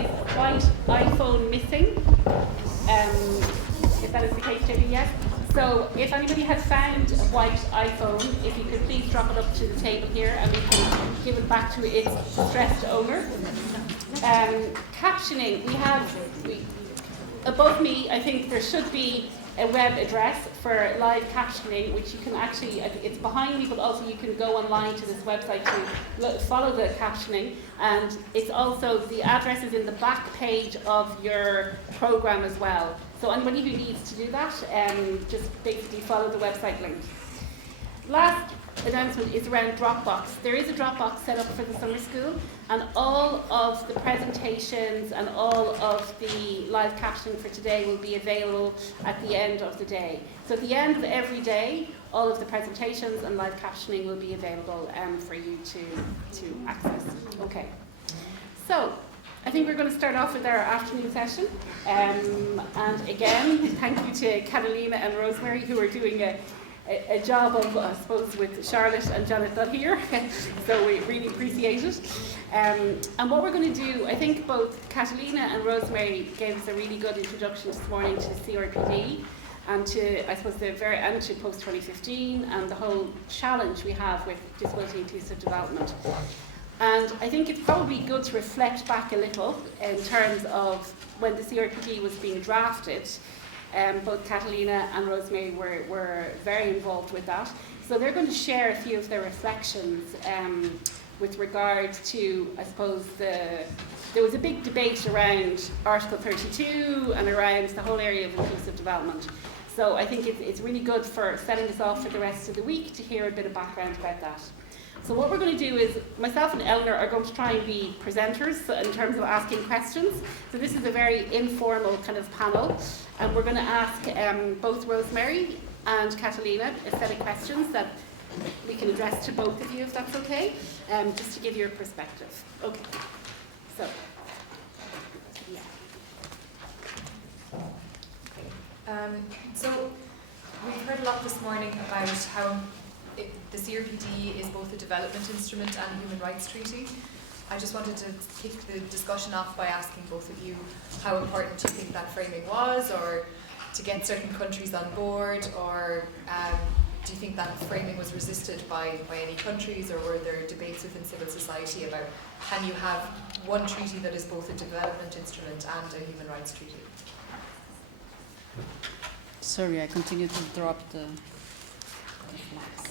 is white iPhone missing. If that is the case, JB, yes. So if anybody has found a white iPhone, if you could please drop it up to the table here and we can give it back to its distressed owner. Captioning, above me, I think there should be a web address for live captioning, which you can actually, it's behind me, but also you can go online to this website to follow the captioning. And it's also, the address is in the back page of your program as well. So anybody who needs to do that, just basically follow the website link. Last announcement is around Dropbox. There is a Dropbox set up for the summer school, and all of the presentations and all of the live captioning for today will be available at the end of the day. So at the end of every day, all of the presentations and live captioning will be available for you to access. Okay. So I think we're going to start off with our afternoon session. And again, thank you to Catalina and Rosemary, who are doing a job of, I suppose, with Charlotte and Janet here. So we really appreciate it. And what we're going to do, I think both Catalina and Rosemary gave us a really good introduction this morning to CRPD and to, I suppose, and to post 2015 and the whole challenge we have with disability inclusive development. And I think it's probably good to reflect back a little in terms of when the CRPD was being drafted. Both Catalina and Rosemary were very involved with that. So they're going to share a few of their reflections with regard to, I suppose, there was a big debate around Article 32 and around the whole area of inclusive development. So I think it's really good for setting us off for the rest of the week to hear a bit of background about that. So what we're going to do is, myself and Eleanor are going to try and be presenters in terms of asking questions. So this is a very informal kind of panel. And we're going to ask both Rosemary and Catalina a set of questions that we can address to both of you, if that's okay, just to give you a perspective. Okay. So, yeah. So we've heard a lot this morning about how the CRPD is both a development instrument and a human rights treaty. I just wanted to kick the discussion off by asking both of you how important you think that framing was, or to get certain countries on board, or do you think that framing was resisted by any countries, or were there debates within civil society about can you have one treaty that is both a development instrument and a human rights treaty? Sorry, I continue to drop the flags.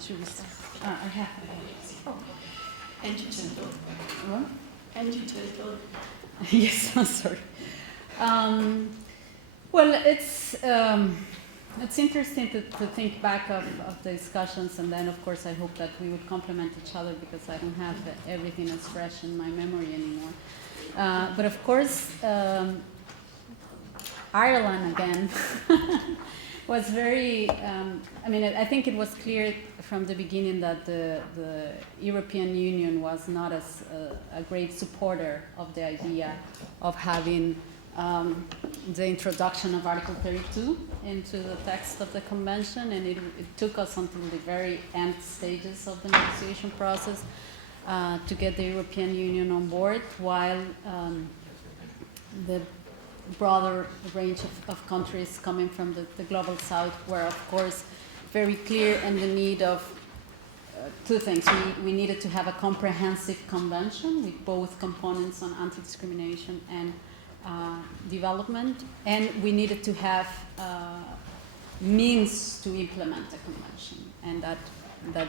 Should we start? I have it. Oh. And you turtle. What? And you turtle. Yes, I'm sorry. Well, it's interesting to think back of the discussions, and then of course I hope that we would complement each other because I don't have everything as fresh in my memory anymore. But of course, Ireland again was very, I think it was clear from the beginning that the European Union was not as a great supporter of the idea of having the introduction of Article 32 into the text of the convention, and it took us until the very end stages of the negotiation process to get the European Union on board, while the broader range of countries coming from the global south were, of course, very clear in the need of two things. We needed to have a comprehensive convention with both components on anti-discrimination and development, and we needed to have means to implement the convention, and that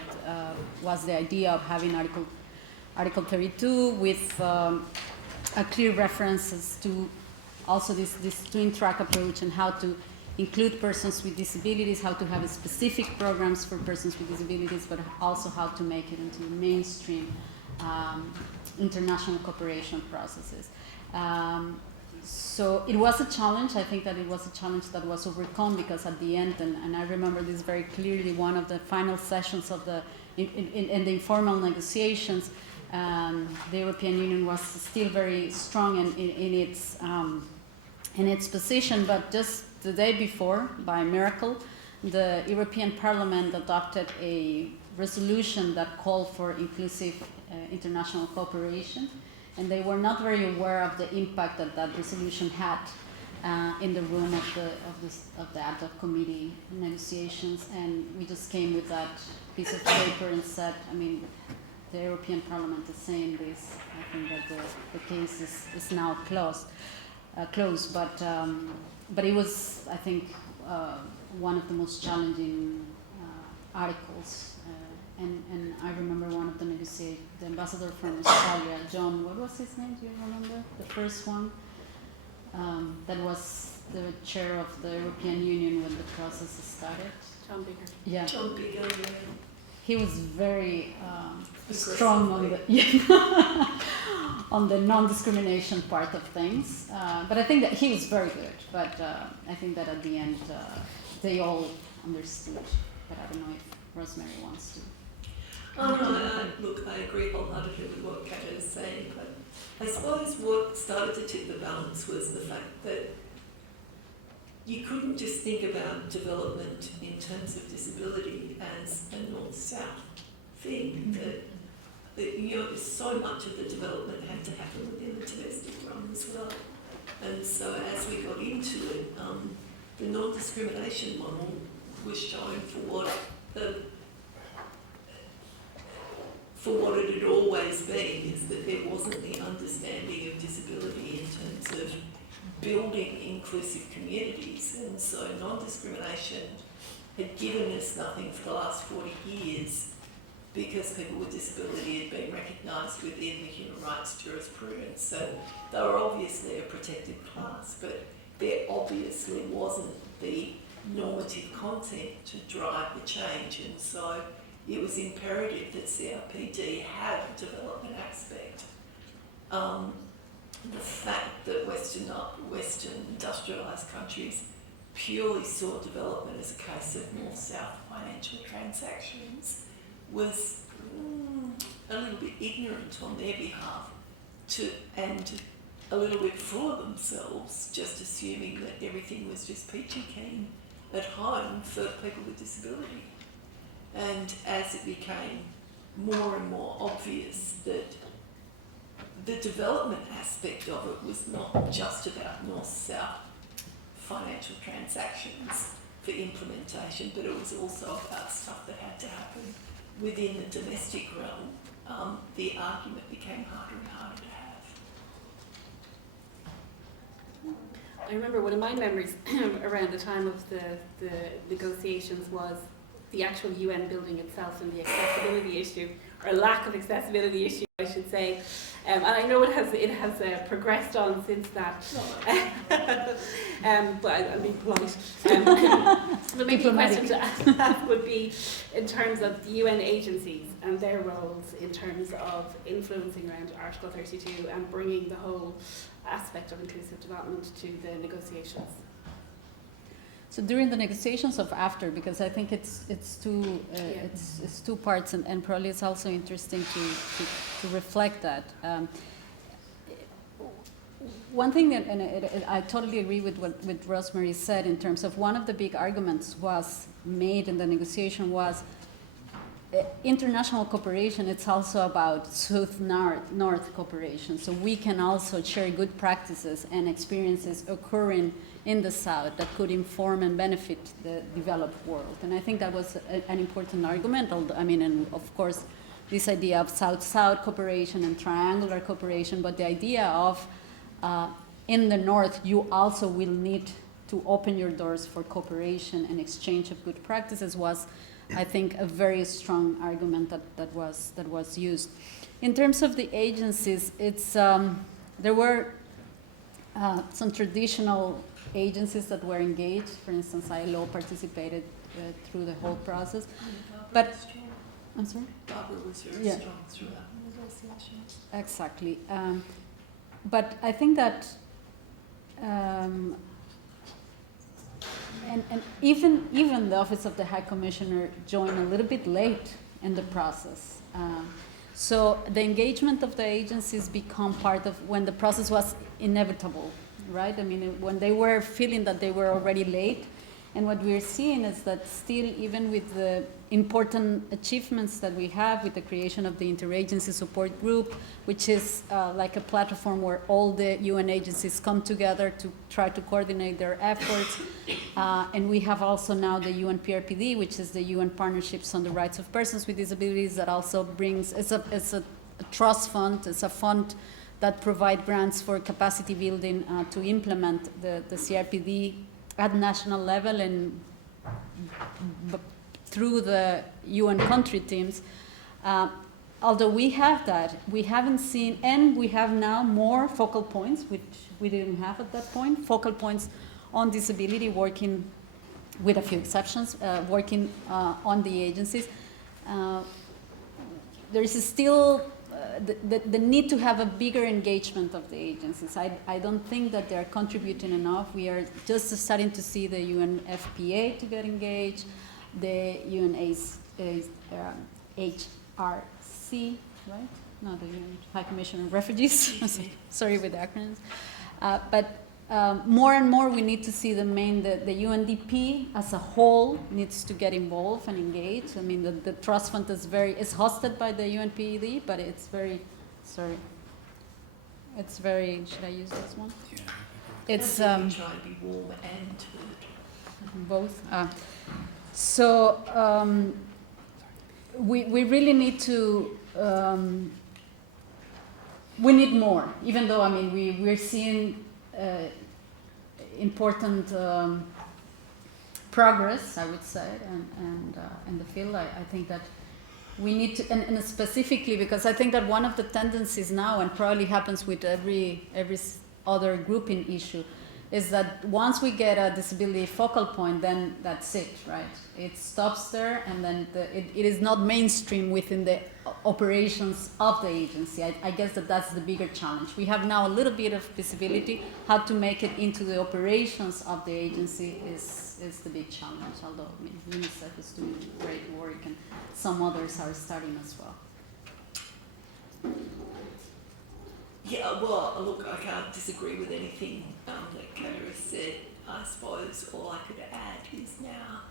was the idea of having Article 32 with a clear references to also this twin-track approach and how to include persons with disabilities, how to have specific programs for persons with disabilities, but also how to make it into mainstream international cooperation processes. So it was a challenge. I think that it was a challenge that was overcome because at the end, and I remember this very clearly, one of the final sessions of in the informal negotiations, the European Union was still very strong in its position, but just the day before, by miracle, the European Parliament adopted a resolution that called for inclusive international cooperation. and they were not very aware of the impact that that resolution had in the room of the ad hoc committee negotiations, and we just came with that piece of paper and said, I mean, the European Parliament is saying this. I think that the case is now closed, but it was, I think, one of the most challenging articles. And I remember one of the the ambassador from Australia, John, what was his name? Do you remember? The first one. That was the chair of the European Union when the process started. John Bigger. Yeah. John Bigger, yeah. He was very strong on the on the non-discrimination part of things. But I think that he was very good. But I think that at the end they all understood. But I don't know if Rosemary wants to. Oh no, look, I agree wholeheartedly with what Kata is saying, but I suppose what started to tip the balance was the fact that you couldn't just think about development in terms of disability as a north-south thing. That so much of the development had to happen within the domestic realm as well. And so as we got into it, the non-discrimination model was shown for what it had always been, is that there wasn't the understanding of disability in terms of building inclusive communities, and so non-discrimination had given us nothing for the last 40 years because people with disability had been recognised within the human rights jurisprudence. So they were obviously a protected class, but there obviously wasn't the normative content to drive the change, and so it was imperative that CRPD had a development aspect. The fact that Western industrialised countries purely saw development as a case of north-south financial transactions was a little bit ignorant on their behalf and a little bit full of themselves, just assuming that everything was just peachy keen at home for people with disability. And as it became more and more obvious that the development aspect of it was not just about north-south financial transactions for implementation, but it was also about stuff that had to happen within the domestic realm, the argument became harder and harder to have. I remember one of my memories around the time of the negotiations was the actual UN building itself and the accessibility issue, or lack of accessibility issue, I should say. And I know it has progressed on since that. But I'll be polite. The maybe question to ask would be in terms of the UN agencies and their roles in terms of influencing around Article 32 and bringing the whole aspect of inclusive development to the negotiations. So during the negotiations of after, because I think it's two parts, and probably it's also interesting to reflect that. One thing that, and I totally agree with what Rosemary said in terms of one of the big arguments was made in the negotiation was international cooperation. It's also about south-north cooperation. So we can also share good practices and experiences occurring in the South that could inform and benefit the developed world. And I think that was an important argument. I mean, and of course, this idea of South-South cooperation and triangular cooperation, but the idea of in the North, you also will need to open your doors for cooperation and exchange of good practices was, I think, a very strong argument that was used. In terms of the agencies, it's there were some traditional agencies that were engaged. For instance, ILO participated through the whole process. But I'm sorry? Barbara was very strong throughout the negotiations. Exactly. But I think that and even the Office of the High Commissioner joined a little bit late in the process. So the engagement of the agencies become part of when the process was inevitable, right? I mean, when they were feeling that they were already late, And what we're seeing is that still, even with the important achievements that we have with the creation of the Interagency Support Group, which is like a platform where all the UN agencies come together to try to coordinate their efforts. And we have also now the UN PRPD, which is the UN Partnerships on the Rights of Persons with Disabilities, that also brings, it's a trust fund, it's a fund that provide grants for capacity building to implement the CRPD at national level and through the UN country teams. Although we have that, we haven't seen, and we have now more focal points, which we didn't have at that point, focal points on disability, working with a few exceptions, working on the agencies. There is still the need to have a bigger engagement of the agencies. I don't think that they're contributing enough. We are just starting to see the UNFPA to get engaged, the HRC, right? No, the UN High Commission on Refugees. Sorry with the acronyms. But more and more we need to see the UNDP as a whole needs to get involved and engage. I mean, the trust fund is hosted by the UNPD, but it's very, should I use this one? Yeah. It's trying to be warm and turd. Both. So we really need to, we need more, even though, I mean, we're seeing important progress, I would say, and in the field. I think that we need to, and specifically because I think that one of the tendencies now, and probably happens with every other grouping issue, is that once we get a disability focal point, then that's it, right? It stops there, and then it is not mainstream within the operations of the agency. I guess that's the bigger challenge. We have now a little bit of visibility. How to make it into the operations of the agency is the big challenge, although I mean, UNICEF is doing great work, and some others are starting as well. Yeah, well, look, I can't disagree with anything that Kata has said. I suppose all I could add is now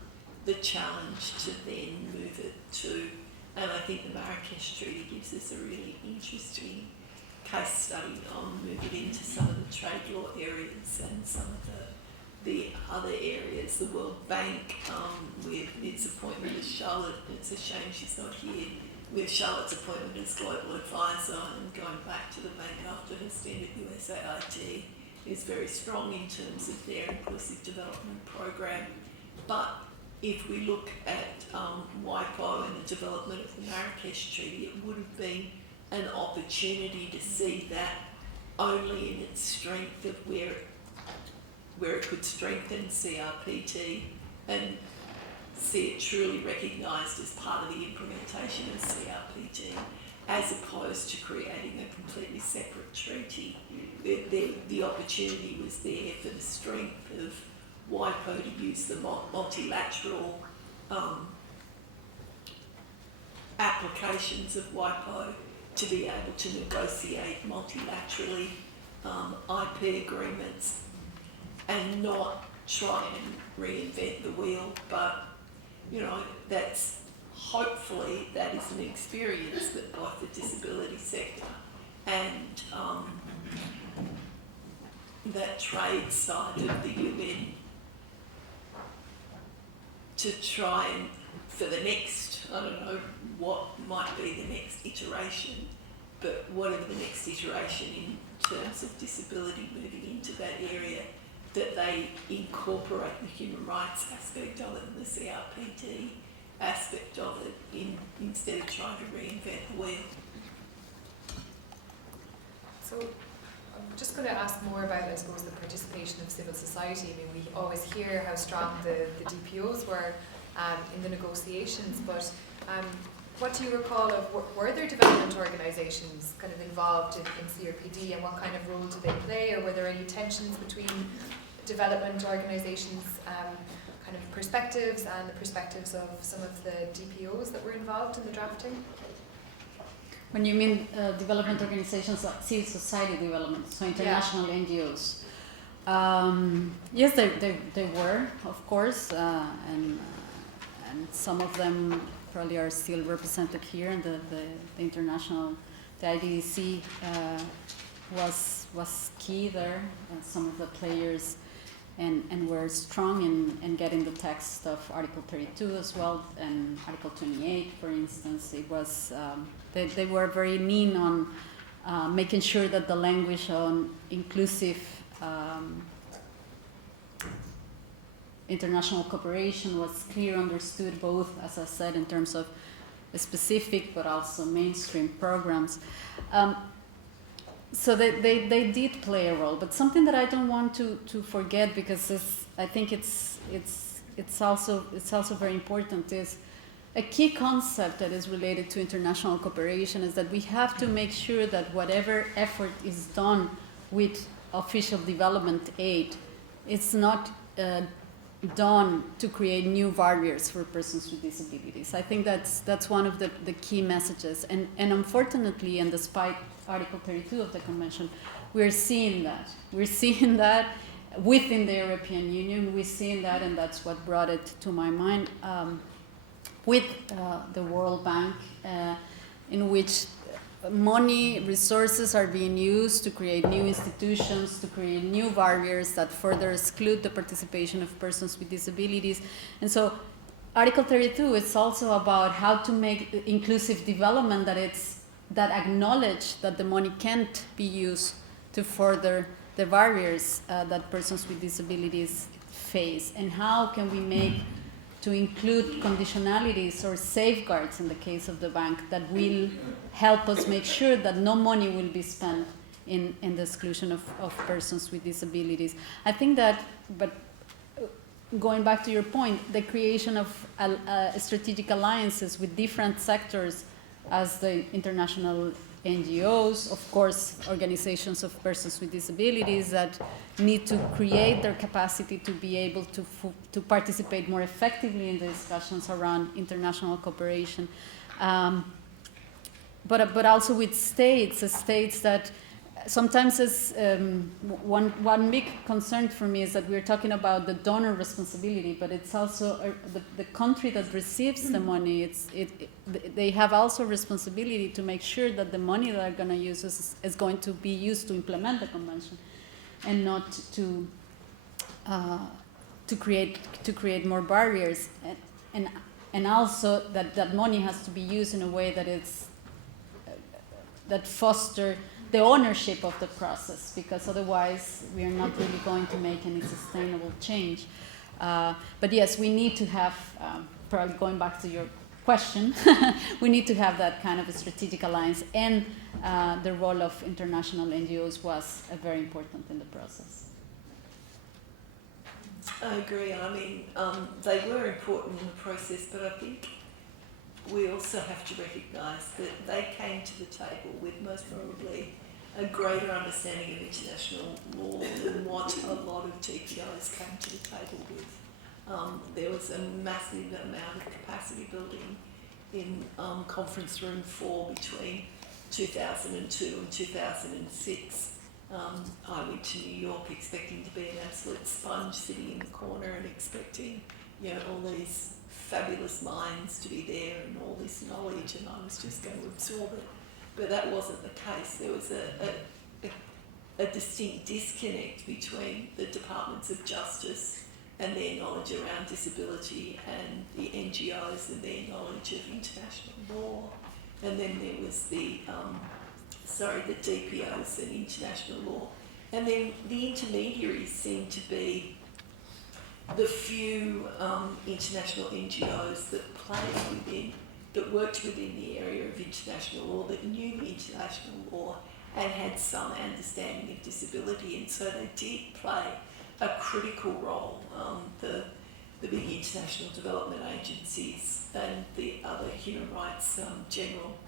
the challenge to then move it to, and I think the Marrakesh Treaty gives us a really interesting case study on moving into some of the trade law areas and some of the other areas. The World Bank, with its appointment as Charlotte, it's a shame she's not here, with Charlotte's appointment as global advisor and going back to the bank after her stint at USAID is very strong in terms of their inclusive development program. But if we look at WIPO and the development of the Marrakesh Treaty, it would have been an opportunity to see that only in its strength of where it could strengthen CRPT and see it truly recognised as part of the implementation of CRPT, as opposed to creating a completely separate treaty. The opportunity was there for the strength of WIPO to use the multilateral applications of WIPO to be able to negotiate multilaterally IP agreements and not try and reinvent the wheel, but you know, that's hopefully that is an experience that both the disability sector and that trade side of the UN to try and, for the next, I don't know what might be the next iteration, but whatever the next iteration in terms of disability moving into that area, that they incorporate the human rights aspect of it and the CRPT aspect of it instead of trying to reinvent the wheel. So I'm just going to ask more about, I suppose, the participation of civil society. I mean, we always hear how strong the DPOs were in the negotiations, but what do you recall of, were there development organisations kind of involved in CRPD, and what kind of role did they play, or were there any tensions between development organisations' kind of perspectives and the perspectives of some of the DPOs that were involved in the drafting? When you mean development organisations like civil society development, so international NGOs. Yes, they were, of course, and some of them probably are still represented here. And the international, the IDDC was key there. Some of the players and were strong in getting the text of Article 32 as well, and Article 28, for instance. It was they were very lean on making sure that the language on inclusive international cooperation was clear, understood, both, as I said, in terms of specific but also mainstream programs. So they did play a role, but something that I don't want to forget, because I think it's also very important, is a key concept that is related to international cooperation is that we have to make sure that whatever effort is done with official development aid, it's not done to create new barriers for persons with disabilities. I think that's one of the key messages, and unfortunately, and despite Article 32 of the Convention, we're seeing that. We're seeing that within the European Union. We're seeing that, and that's what brought it to my mind, with the World Bank, in which money, resources are being used to create new institutions, to create new barriers that further exclude the participation of persons with disabilities. And so Article 32 is also about how to make inclusive development that acknowledge that the money can't be used to further the barriers that persons with disabilities face, and how can we make to include conditionalities or safeguards in the case of the bank that will help us make sure that no money will be spent in the exclusion of persons with disabilities. I think that, but going back to your point, the creation of strategic alliances with different sectors, as the international NGOs, of course, organizations of persons with disabilities that need to create their capacity to be able to participate more effectively in the discussions around international cooperation. But also with states that sometimes is one big concern for me is that we're talking about the donor responsibility, but it's also the country that receives the money. They have also responsibility to make sure that the money that they're going to use is going to be used to implement the convention, and not to create more barriers, and also that money has to be used in a way that foster the ownership of the process, because otherwise we are not really going to make any sustainable change. But yes, we need to have, probably going back to your question, we need to have that kind of a strategic alliance, and the role of international NGOs was very important in the process. I agree. I mean, they were important in the process, but I think we also have to recognise that they came to the table with most probably a greater understanding of international law than what a lot of TPOs came to the table with. There was a massive amount of capacity building in Conference Room 4 between 2002 and 2006. I went to New York expecting to be an absolute sponge sitting in the corner and expecting, all these fabulous minds to be there and all this knowledge, and I was just going to absorb it. But that wasn't the case. There was a distinct disconnect between the Departments of Justice and their knowledge around disability and the NGOs and their knowledge of international law. And then there was the DPOs and international law. And then the intermediaries seemed to be the few international NGOs that worked within the area of international law, that knew international law and had some understanding of disability, and so they did play a critical role. The big international development agencies and the other human rights, general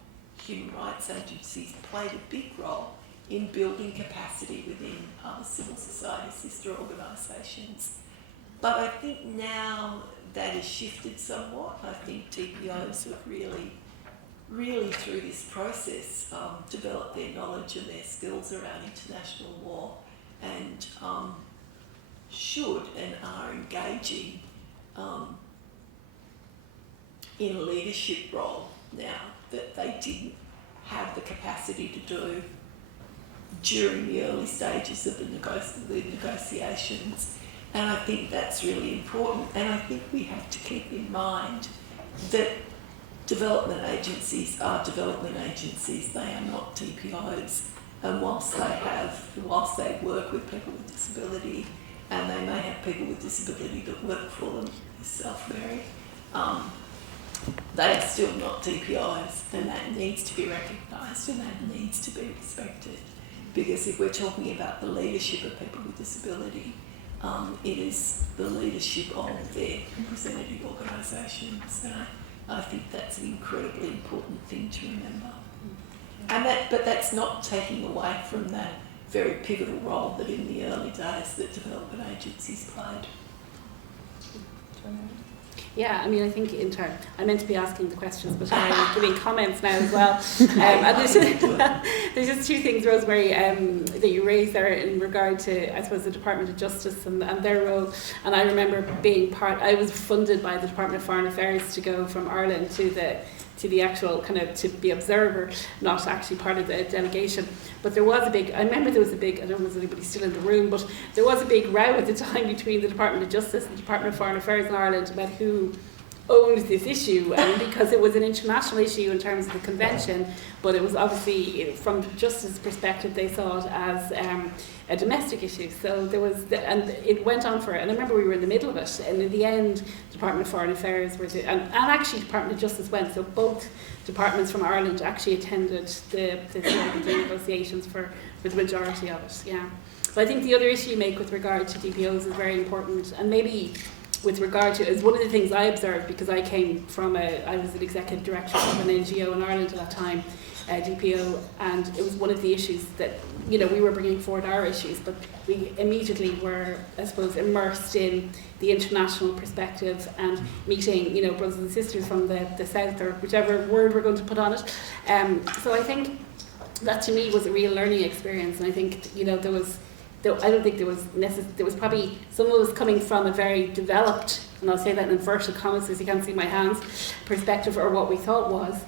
human rights agencies played a big role in building capacity within other civil society sister organisations. But I think now that has shifted somewhat. I think TPOs have really through this process developed their knowledge and their skills around international law, and should and are engaging in a leadership role now that they didn't have the capacity to do during the early stages of the negotiations. And I think that's really important. And I think we have to keep in mind that development agencies are development agencies, they are not DPOs. And whilst they work with people with disability, and they may have people with disability that work for them, yourself, Mary, they are still not DPIs, and that needs to be recognised and that needs to be respected. Because if we're talking about the leadership of people with disability, it is the leadership of their representative organisations, and I think that's an incredibly important thing to remember. And but that's not taking away from that very pivotal role that in the early days that development agencies played. Yeah, I mean, I think in turn, I meant to be asking the questions, but I'm giving comments now as well. And there's just two things, Rosemary, that you raised there in regard to, I suppose, the Department of Justice and their role. And I remember being I was funded by the Department of Foreign Affairs to go from Ireland to the actual kind of to be observer, not actually part of the delegation. But there was I remember there was a big, I don't know if anybody still in the room, but there was a big row at the time between the Department of Justice and the Department of Foreign Affairs in Ireland about who owned this issue, and because it was an international issue in terms of the convention, but it was obviously, from Justice's perspective, they saw it as a domestic issue. So there was, and it went on for, and I remember we were in the middle of it, and in the end, Department of Foreign Affairs were, and actually Department of Justice went, so both departments from Ireland actually attended the negotiations for the majority of it, yeah. But I think the other issue you make with regard to DPOs is very important, and maybe with regard to, is one of the things I observed, because I came from I was an executive director of an NGO in Ireland at that time, DPO, and it was one of the issues that, we were bringing forward our issues, but we immediately were, I suppose, immersed in the international perspective and meeting, brothers and sisters from the south, or whichever word we're going to put on it. So I think that to me was a real learning experience, and I think, I don't think there was probably, someone was coming from a very developed, and I'll say that in inverted commas because you can't see my hands, perspective, or what we thought was,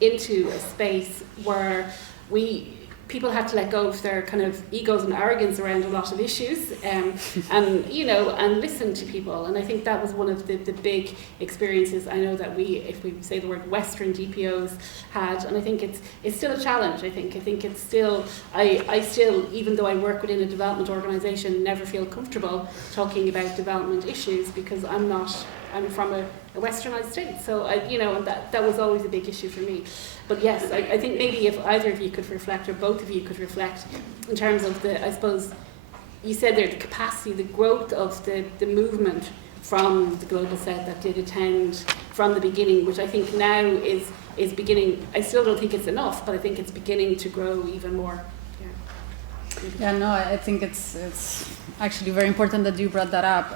into a space where people had to let go of their kind of egos and arrogance around a lot of issues, and listen to people. And I think that was one of the big experiences I know that if we say the word Western DPOs had, and I think it's still a challenge. I think it's still, I still, even though I work within a development organisation, never feel comfortable talking about development issues because I'm from a westernised state, so and that was always a big issue for me. But yes, I think maybe if either of you could reflect, or both of you could reflect, in terms of I suppose, you said there, the capacity, the growth of the movement from the Global South that did attend from the beginning, which I think now is beginning. I still don't think it's enough, but I think it's beginning to grow even more. Yeah, no, I think it's actually very important that you brought that up.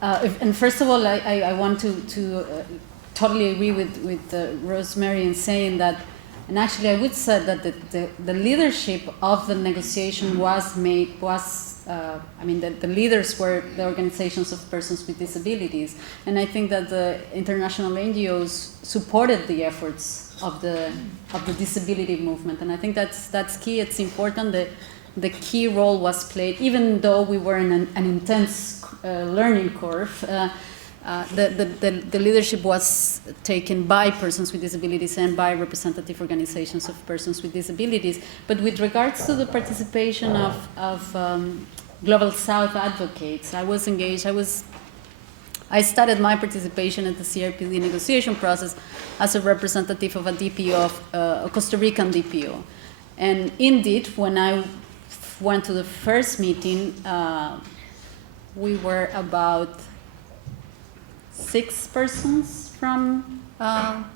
And first of all, I want to totally agree with Rosemary in saying that, and actually I would say that the leadership of the negotiation the leaders were the organizations of persons with disabilities, and I think that the international NGOs supported the efforts of the disability movement, and I think that's key. It's important that the key role was played, even though we were in an intense learning curve. The leadership was taken by persons with disabilities and by representative organizations of persons with disabilities. But with regards to the participation of Global South advocates, I was engaged. I started my participation at the CRPD negotiation process as a representative of a DPO, a Costa Rican DPO. And indeed, when I went to the first meeting, we were about 6 persons from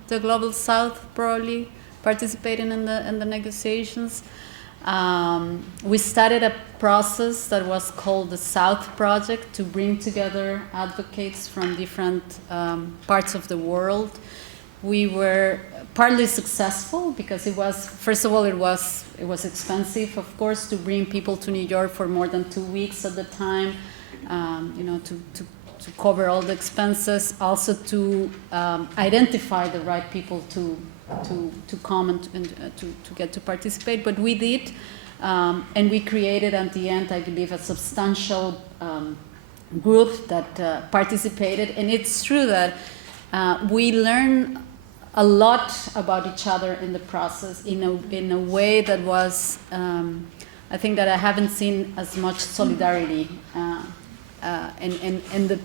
the Global South probably participating in the negotiations. We started a process that was called the South Project to bring together advocates from different parts of the world we were partly successful because it was, first of all, it was expensive, of course, to bring people to New York for more than 2 weeks at the time, to cover all the expenses, also to identify the right people to come and to get to participate. But we did, and we created at the end, I believe, a substantial group that participated. And it's true that we learned a lot about each other in the process in a way that was, I think that I haven't seen as much solidarity. And the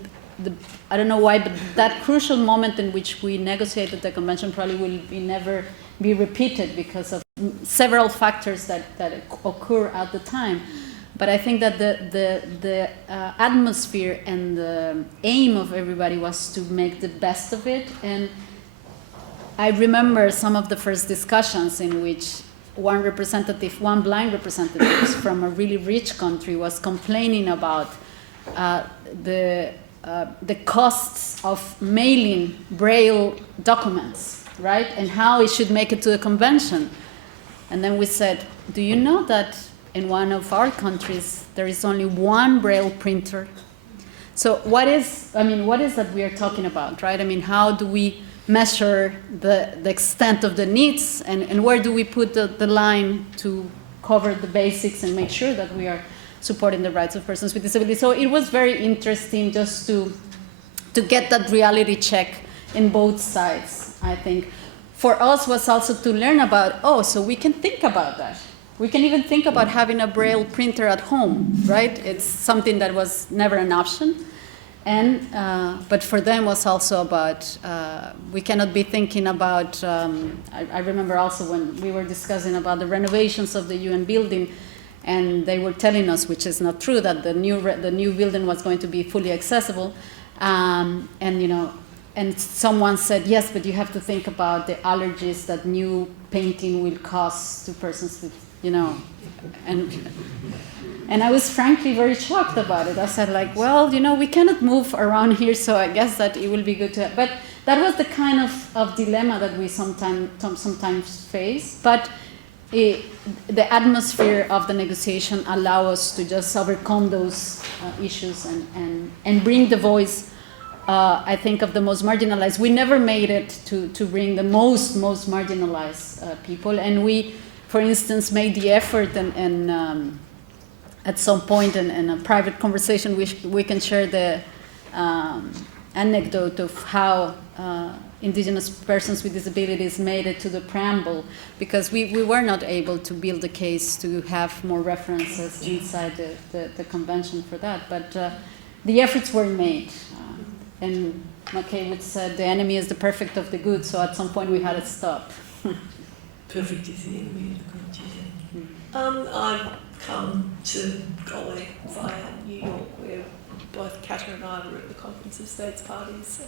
I don't know why, but that crucial moment in which we negotiated the convention probably will never be repeated because of several factors that occur at the time. But I think that the atmosphere and the aim of everybody was to make the best of it. And I remember some of the first discussions in which one blind representative from a really rich country was complaining about the costs of mailing Braille documents, right? And how it should make it to the convention. And then we said, do you know that in one of our countries there is only one Braille printer? So what is that we are talking about, right? I mean, how do we measure the extent of the needs, and where do we put the line to cover the basics and make sure that we are supporting the rights of persons with disabilities? So it was very interesting just to get that reality check in both sides, I think. For us was also to learn about, so we can think about that. We can even think about having a Braille printer at home, right? It's something that was never an option. And, but for them was also about, we cannot be thinking about, I remember also when we were discussing about the renovations of the UN building, and they were telling us, which is not true, that the new building was going to be fully accessible. And someone said, yes, but you have to think about the allergies that new painting will cause to persons with, and I was frankly very shocked about it. I said, well, we cannot move around here, so I guess that it will be good to. But that was the kind of dilemma that we sometimes face. But the atmosphere of the negotiation allow us to just overcome those issues and bring the voice, I think, of the most marginalized. We never made it to bring the most marginalized people, and we, for instance, made the effort and at some point in a private conversation, we can share the anecdote of how indigenous persons with disabilities made it to the preamble, because we were not able to build a case to have more references inside the convention for that. But the efforts were made. And McKay would say, the enemy is the perfect of the good, so at some point we had to stop. Perfect is the enemy of the good, yeah. I've come to Galway via New York, where both Catherine and I were at the Conference of States Parties,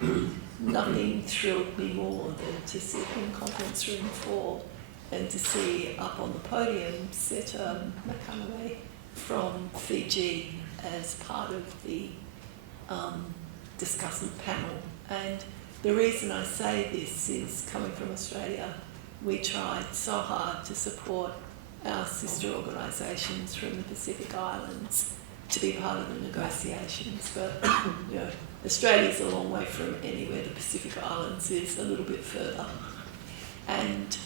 and nothing thrilled me more than to sit in Conference Room 4 and to see up on the podium Seta Makanaway from Fiji as part of the discussant panel. And the reason I say this is, coming from Australia, we tried so hard to support our sister organisations from the Pacific Islands to be part of the negotiations, but Australia's a long way from anywhere. The Pacific Islands is a little bit further, and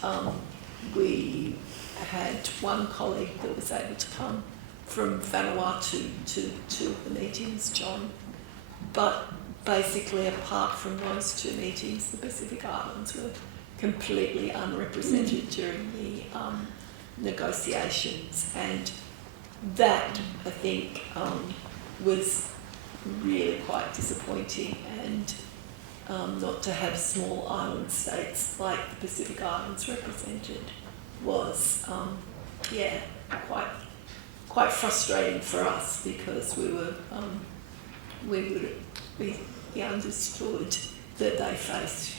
we had one colleague that was able to come from Vanuatu to two of the meetings, John, but basically apart from those two meetings, the Pacific Islands were completely unrepresented during the negotiations, and that, I think, was really quite disappointing, and not to have small island states like the Pacific Islands represented was, quite frustrating for us, because we understood that they faced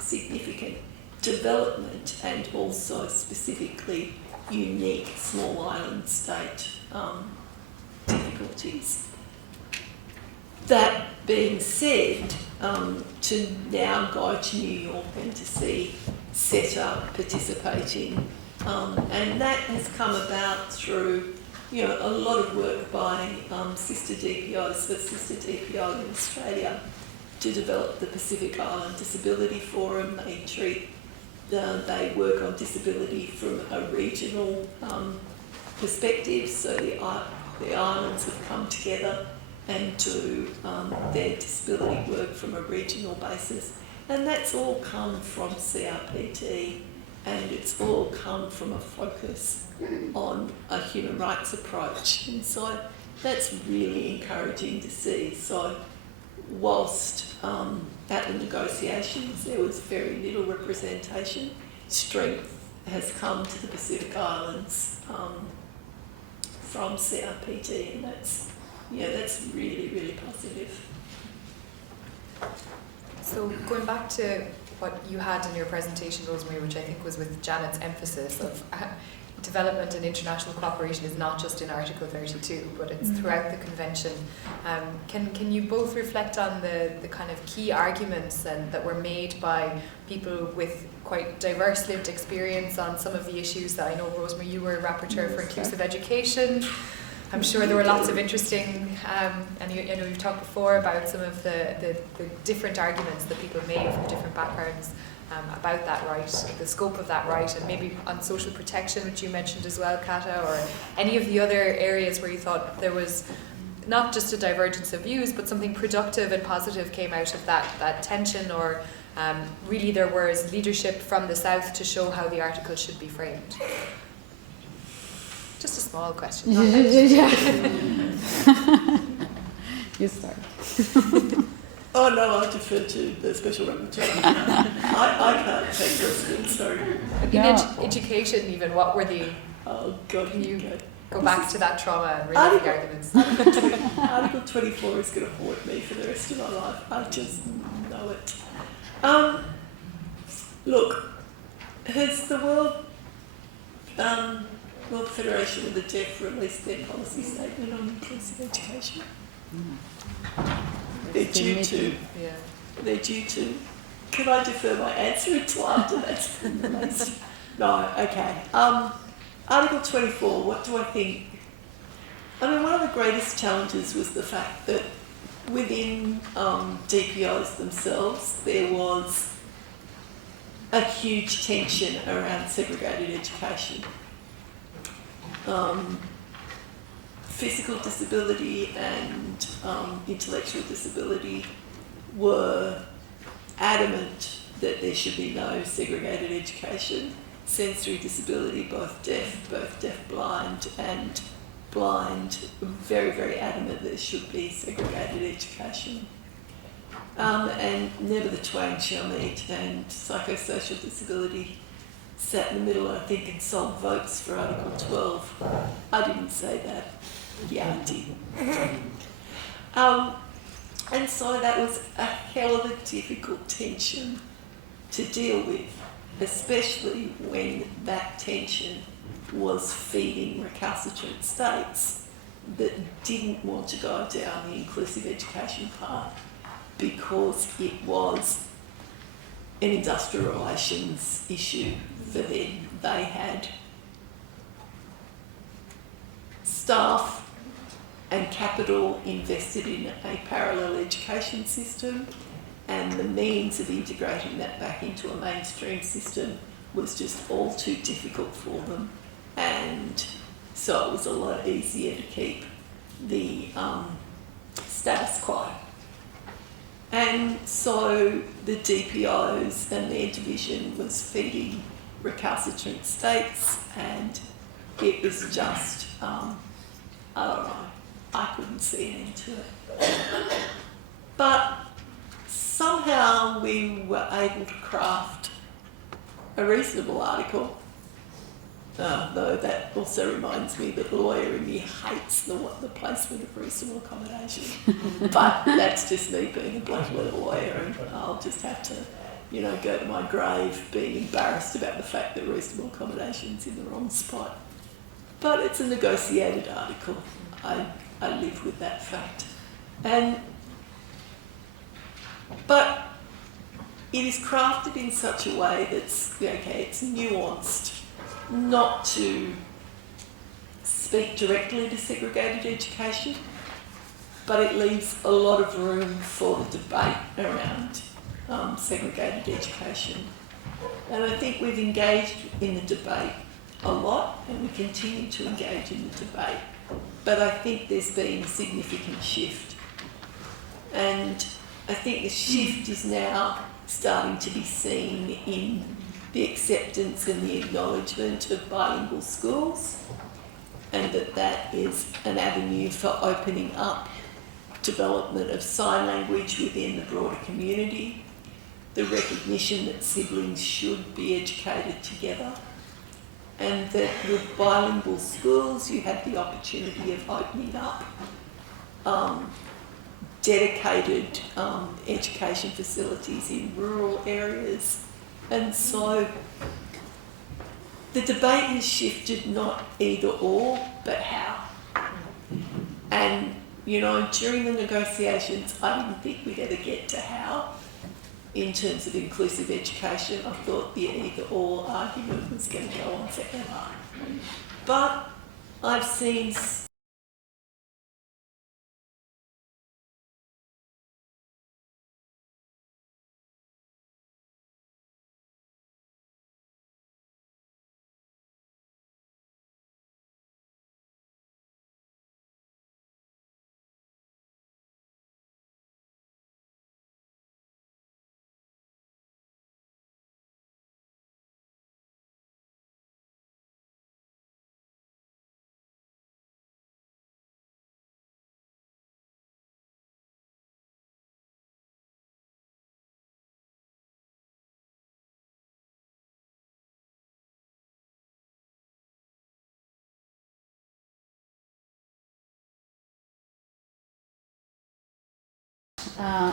significant development and also specifically unique small island state difficulties. That being said, to now go to New York and to see SETA participating. And that has come about through, you know, a lot of work by sister DPIs, so Sister DPI in Australia, to develop the Pacific Island Disability Forum. They work on disability from a regional perspective, so the islands have come together and do their disability work from a regional basis. And that's all come from CRPT, and it's all come from a focus on a human rights approach. And so that's really encouraging to see. So whilst at the negotiations there was very little representation, strength has come to the Pacific Islands from CRPT, and that's really, really positive. So going back to what you had in your presentation, Rosemary, which I think was with Janet's emphasis of development and international cooperation is not just in Article 32, but it's throughout the convention. Can you both reflect on the kind of key arguments that were made by people with quite diverse lived experience on some of the issues that I know, Rosemary, you were rapporteur for inclusive education. I'm sure there were lots of interesting, and I know you've talked before about some of the different arguments that people made from different backgrounds about that right, the scope of that right, and maybe on social protection, which you mentioned as well, Kata, or any of the other areas where you thought there was not just a divergence of views, but something productive and positive came out of that tension, or really there was leadership from the South to show how the article should be framed. Just a small question. You start. Oh no, I defer to the special rapporteur. I can't take questions, sorry. In education even, what were the... Oh God, can you go back to that trauma and really the arguments? Article 24 is going to haunt me for the rest of my life. I just know it. Look, has the World Federation of the Deaf released their policy statement on inclusive education? They're due to. Yeah. They're due to. Can I defer my answer until after that's been released? No, okay. Article 24, what do I think? I mean, one of the greatest challenges was the fact that within DPIs themselves, there was a huge tension around segregated education. Physical disability and intellectual disability were adamant that there should be no segregated education. Sensory disability, both deaf blind and blind, very, very adamant there should be segregated education. And never the twain shall meet, and psychosocial disability sat in the middle, I think, and sold votes for Article 12. I didn't say that. Yeah, I did. And so that was a hell of a difficult tension to deal with, especially when that tension was feeding recalcitrant states that didn't want to go down the inclusive education path because it was an industrial relations issue for them. They had staff and capital invested in a parallel education system, and the means of integrating that back into a mainstream system was just all too difficult for them, and so it was a lot easier to keep the status quo. And so the DPOs and their division was feeding recalcitrant states, and it was just, I don't know, I couldn't see an end to it. But somehow we were able to craft a reasonable article, though that also reminds me that the lawyer in me hates the placement of reasonable accommodation. But that's just me being a black letter lawyer, and I'll just have to, go to my grave being embarrassed about the fact that reasonable accommodation's in the wrong spot. But it's a negotiated article. I live with that fact. And But it is crafted in such a way that's, okay, it's nuanced, not to speak directly to segregated education, but it leaves a lot of room for the debate around segregated education. And I think we've engaged in the debate a lot, and we continue to engage in the debate. But I think there's been a significant shift. And I think the shift is now starting to be seen in the acceptance and the acknowledgement of bilingual schools, and that is an avenue for opening up development of sign language within the broader community, the recognition that siblings should be educated together, and that with bilingual schools you have the opportunity of opening up dedicated education facilities in rural areas. And so the debate has shifted, not either or, but how. And, you know, during the negotiations, I didn't think we'd ever get to how in terms of inclusive education. I thought the either or argument was going to go on forever. But I've seen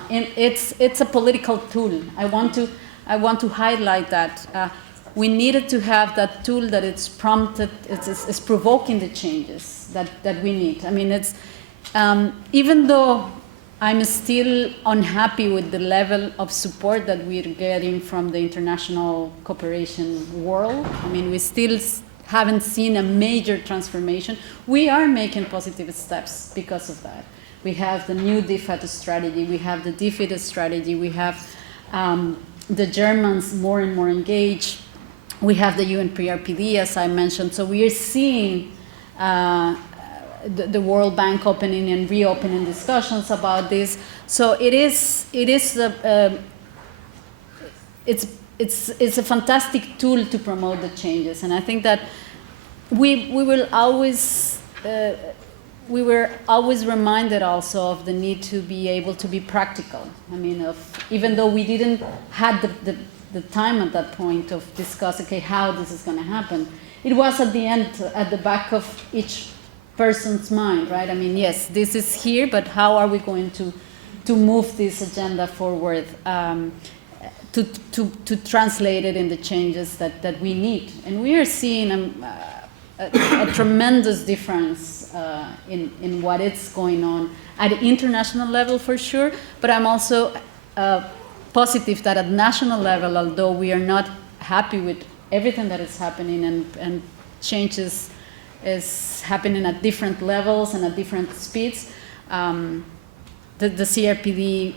it's a political tool. I want to highlight that we needed to have that tool that it's prompted, it's provoking the changes that we need. I mean, it's even though I'm still unhappy with the level of support that we're getting from the international cooperation world. I mean, we still haven't seen a major transformation. We are making positive steps because of that. We have the new DFAT strategy, we have the DFID strategy, we have the Germans more and more engaged, we have the UN PRPD, as I mentioned. So we are seeing the World Bank opening and reopening discussions about this. So it's a fantastic tool to promote the changes, and I think that we were always reminded also of the need to be able to be practical. I mean, even though we didn't have the time at that point of discuss, okay, how this is going to happen, it was at the end, at the back of each person's mind, right? I mean, yes, this is here, but how are we going to move this agenda forward, to translate it in the changes that we need? And we are seeing a tremendous difference in what is going on at the international level, for sure, but I'm also positive that at national level, although we are not happy with everything that is happening, and changes is happening at different levels and at different speeds, the CRPD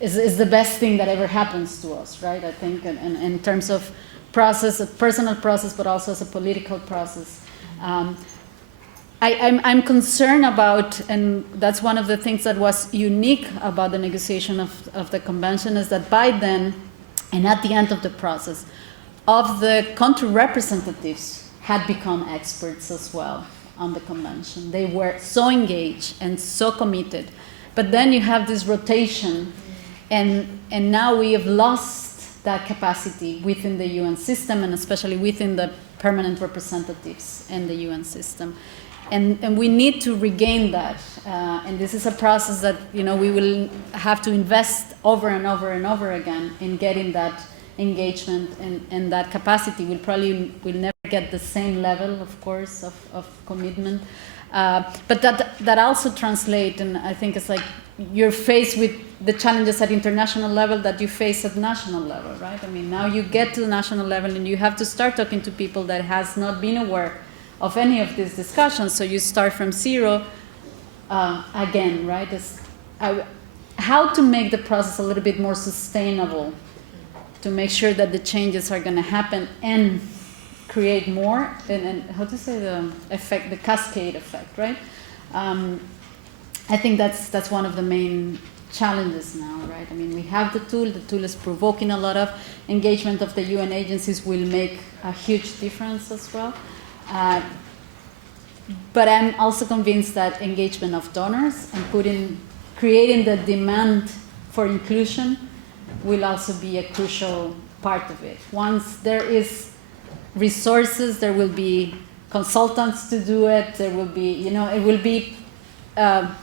is the best thing that ever happens to us, right? I think, and in terms of process, a personal process, but also as a political process. I'm concerned about, and that's one of the things that was unique about the negotiation of the convention, is that by then, and at the end of the process, of the country representatives had become experts as well on the convention. They were so engaged and so committed. But then you have this rotation, and now we have lost that capacity within the UN system, and especially within the permanent representatives in the UN system. And we need to regain that. And this is a process that, you know, we will have to invest over and over and over again in getting that engagement and that capacity. We'll never get the same level, of course, of commitment. But that also translates, and I think it's like you're faced with the challenges at international level that you face at national level, right? I mean, now you get to the national level and you have to start talking to people that has not been aware of any of these discussions. So you start from zero again, right? How to make the process a little bit more sustainable, to make sure that the changes are going to happen and create more, and how to say the effect, the cascade effect, right? I think that's one of the main challenges now, right? I mean, we have the tool is provoking a lot of engagement of the UN agencies, will make a huge difference as well. But I'm also convinced that engagement of donors and creating the demand for inclusion will also be a crucial part of it. Once there is resources, there will be consultants to do it, there will be, it will be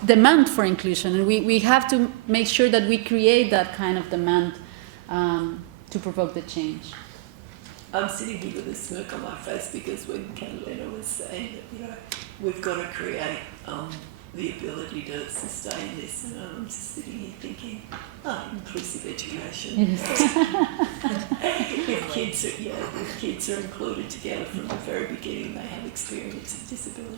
demand for inclusion, and we have to make sure that we create that kind of demand to provoke the change. I'm sitting here with a smirk on my face because when Catalina was saying that, we've got to create the ability to sustain this, and I'm just sitting here thinking, inclusive education. if kids are included together from the very beginning, they have experience of disability.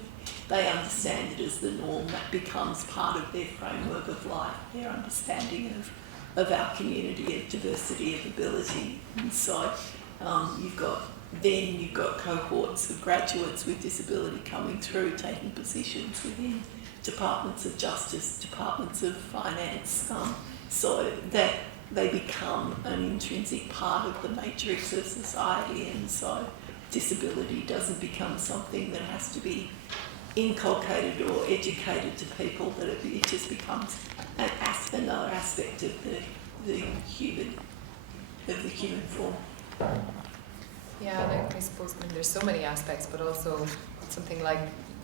They understand it as the norm. That becomes part of their framework of life, their understanding of our community, of diversity, of ability. And so you've got cohorts of graduates with disability coming through, taking positions within departments of justice, departments of finance, so that they become an intrinsic part of the matrix of society, and so disability doesn't become something that has to be inculcated or educated to people, that it just becomes another aspect of the human form. Yeah, and I suppose there's so many aspects, but also something like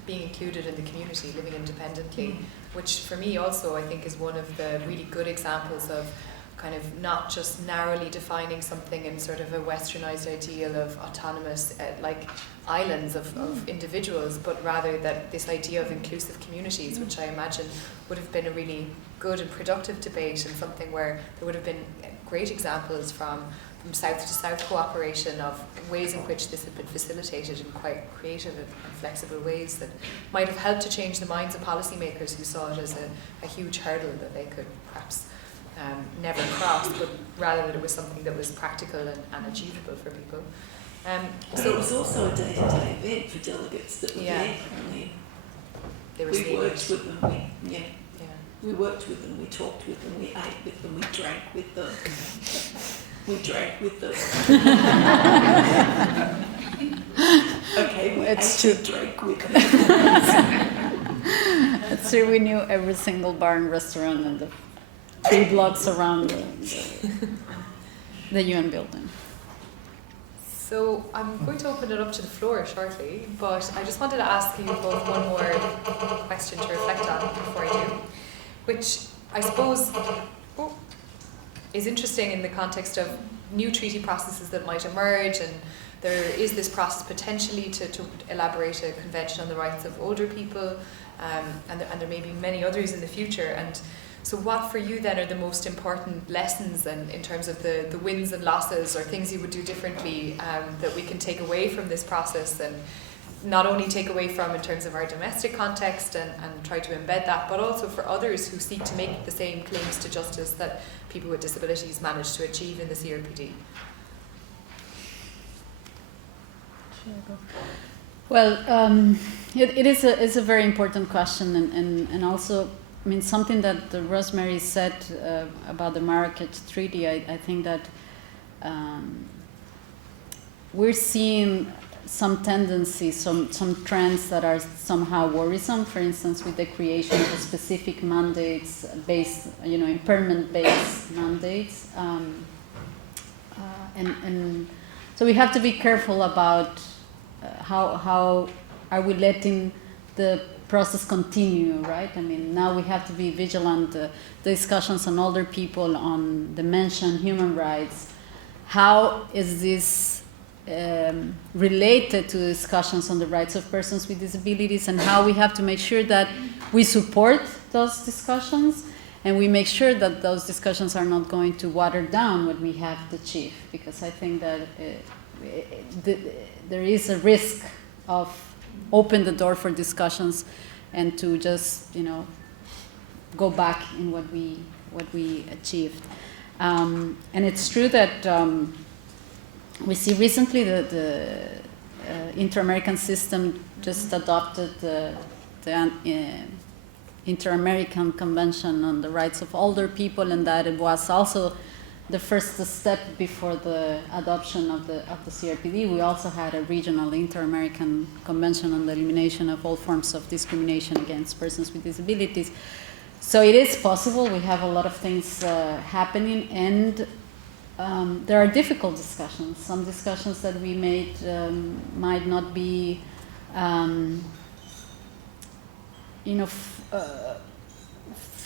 being included in the community, living independently, which for me also I think is one of the really good examples of kind of not just narrowly defining something in sort of a westernized ideal of autonomous like islands of individuals, but rather that this idea of inclusive communities, which I imagine would have been a really good and productive debate, and something where there would have been great examples from south to south cooperation of ways in which this had been facilitated in quite creative and flexible ways that might have helped to change the minds of policymakers who saw it as a huge hurdle that they could perhaps never cross, but rather that it was something that was practical and achievable for people. So it was also a day-to-day event for delegates that were there. I mean, we worked with them. We worked with them. We talked with them. We ate with them. We drank with them. Okay, it's true. Drank with them. It's true. We knew every single bar and restaurant in the 3 blocks around the UN building. So I'm going to open it up to the floor shortly, but I just wanted to ask you both one more question to reflect on before I do, which I suppose is interesting in the context of new treaty processes that might emerge, and there is this process potentially to elaborate a convention on the rights of older people, and there may be many others in the future. And so what for you then are the most important lessons and in terms of the wins and losses, or things you would do differently that we can take away from this process, and not only take away from in terms of our domestic context and try to embed that, but also for others who seek to make the same claims to justice that people with disabilities manage to achieve in the CRPD? Well, it is a very important question, and also, I mean, something that Rosemary said about the Marrakech Treaty, I think that we're seeing some tendencies, some trends that are somehow worrisome. For instance, with the creation of specific mandates based, impairment-based mandates, and so we have to be careful about how are we letting the process continue, right? I mean, now we have to be vigilant. The discussions on older people, on dementia, human rights, how is this related to discussions on the rights of persons with disabilities, and how we have to make sure that we support those discussions, and we make sure that those discussions are not going to water down what we have achieved, because I think that there is a risk of open the door for discussions and to just, go back in what we achieved. And it's true that we see recently the Inter-American system just adopted the Inter-American Convention on the Rights of Older People, and that it was also the first step before the adoption of the CRPD. We also had a regional Inter-American Convention on the elimination of all forms of discrimination against persons with disabilities. So it is possible. We have a lot of things happening, and there are difficult discussions. Some discussions that we made might not be,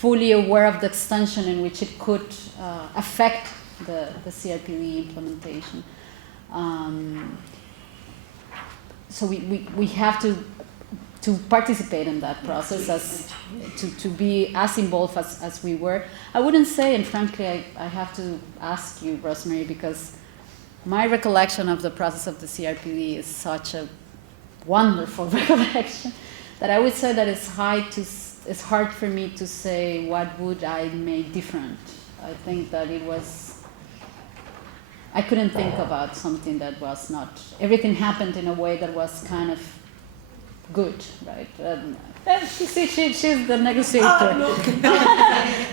fully aware of the extension in which it could affect the CRPD implementation. So we have to participate in that process, to be as involved as we were. I wouldn't say, and frankly I have to ask you, Rosemary, because my recollection of the process of the CRPD is such a wonderful recollection that I would say that it's hard for me to say what would I make different. I think that I couldn't think about something that was not, everything happened in a way that was kind of good, right? You see, she's the negotiator.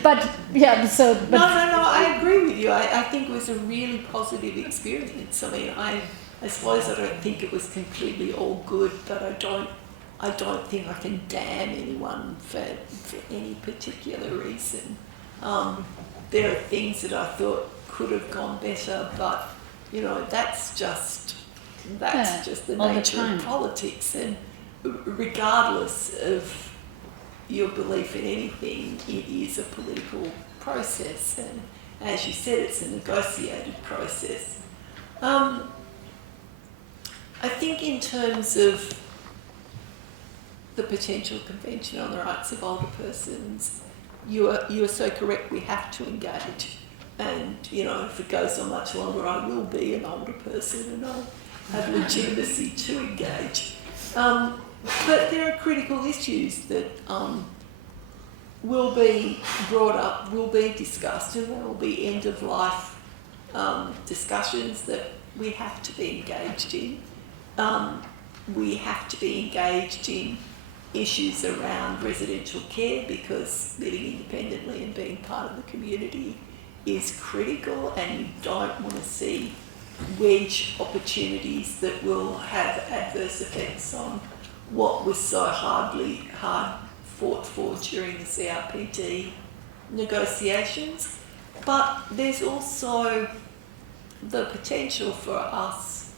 But yeah, so. But No, I agree with you. I think it was a really positive experience. I mean, I suppose I don't think it was completely all good, but I don't think I can damn anyone for any particular reason. There are things that I thought could have gone better, but that's just the nature of politics, and regardless of your belief in anything, it is a political process, and as you said, it's a negotiated process. I think in terms of the potential convention on the rights of older persons, you are so correct. We have to engage, and if it goes on much longer, I will be an older person, and I'll have legitimacy to engage. But there are critical issues that will be brought up, will be discussed, and there will be end-of-life discussions that we have to be engaged in. We have to be engaged in issues around residential care, because living independently and being part of the community is critical, and you don't want to see wedge opportunities that will have adverse effects on what was so hard fought for during the CRPD negotiations. But there's also the potential for us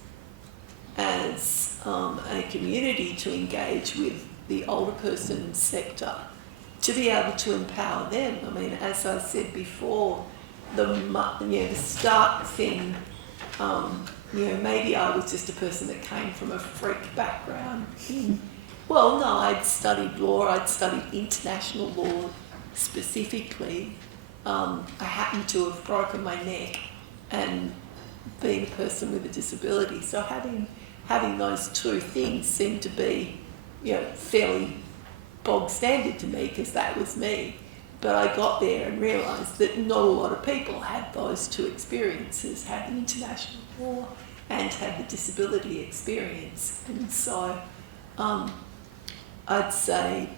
as a community to engage with the older person sector, to be able to empower them. I mean, as I said before, the start thing, maybe I was just a person that came from a freak background. Well, no, I'd studied law, I'd studied international law specifically. I happened to have broken my neck and being a person with a disability. So having those two things seemed to be, fairly bog standard to me, because that was me. But I got there and realised that not a lot of people had those two experiences, had the international law and had the disability experience. And so I'd say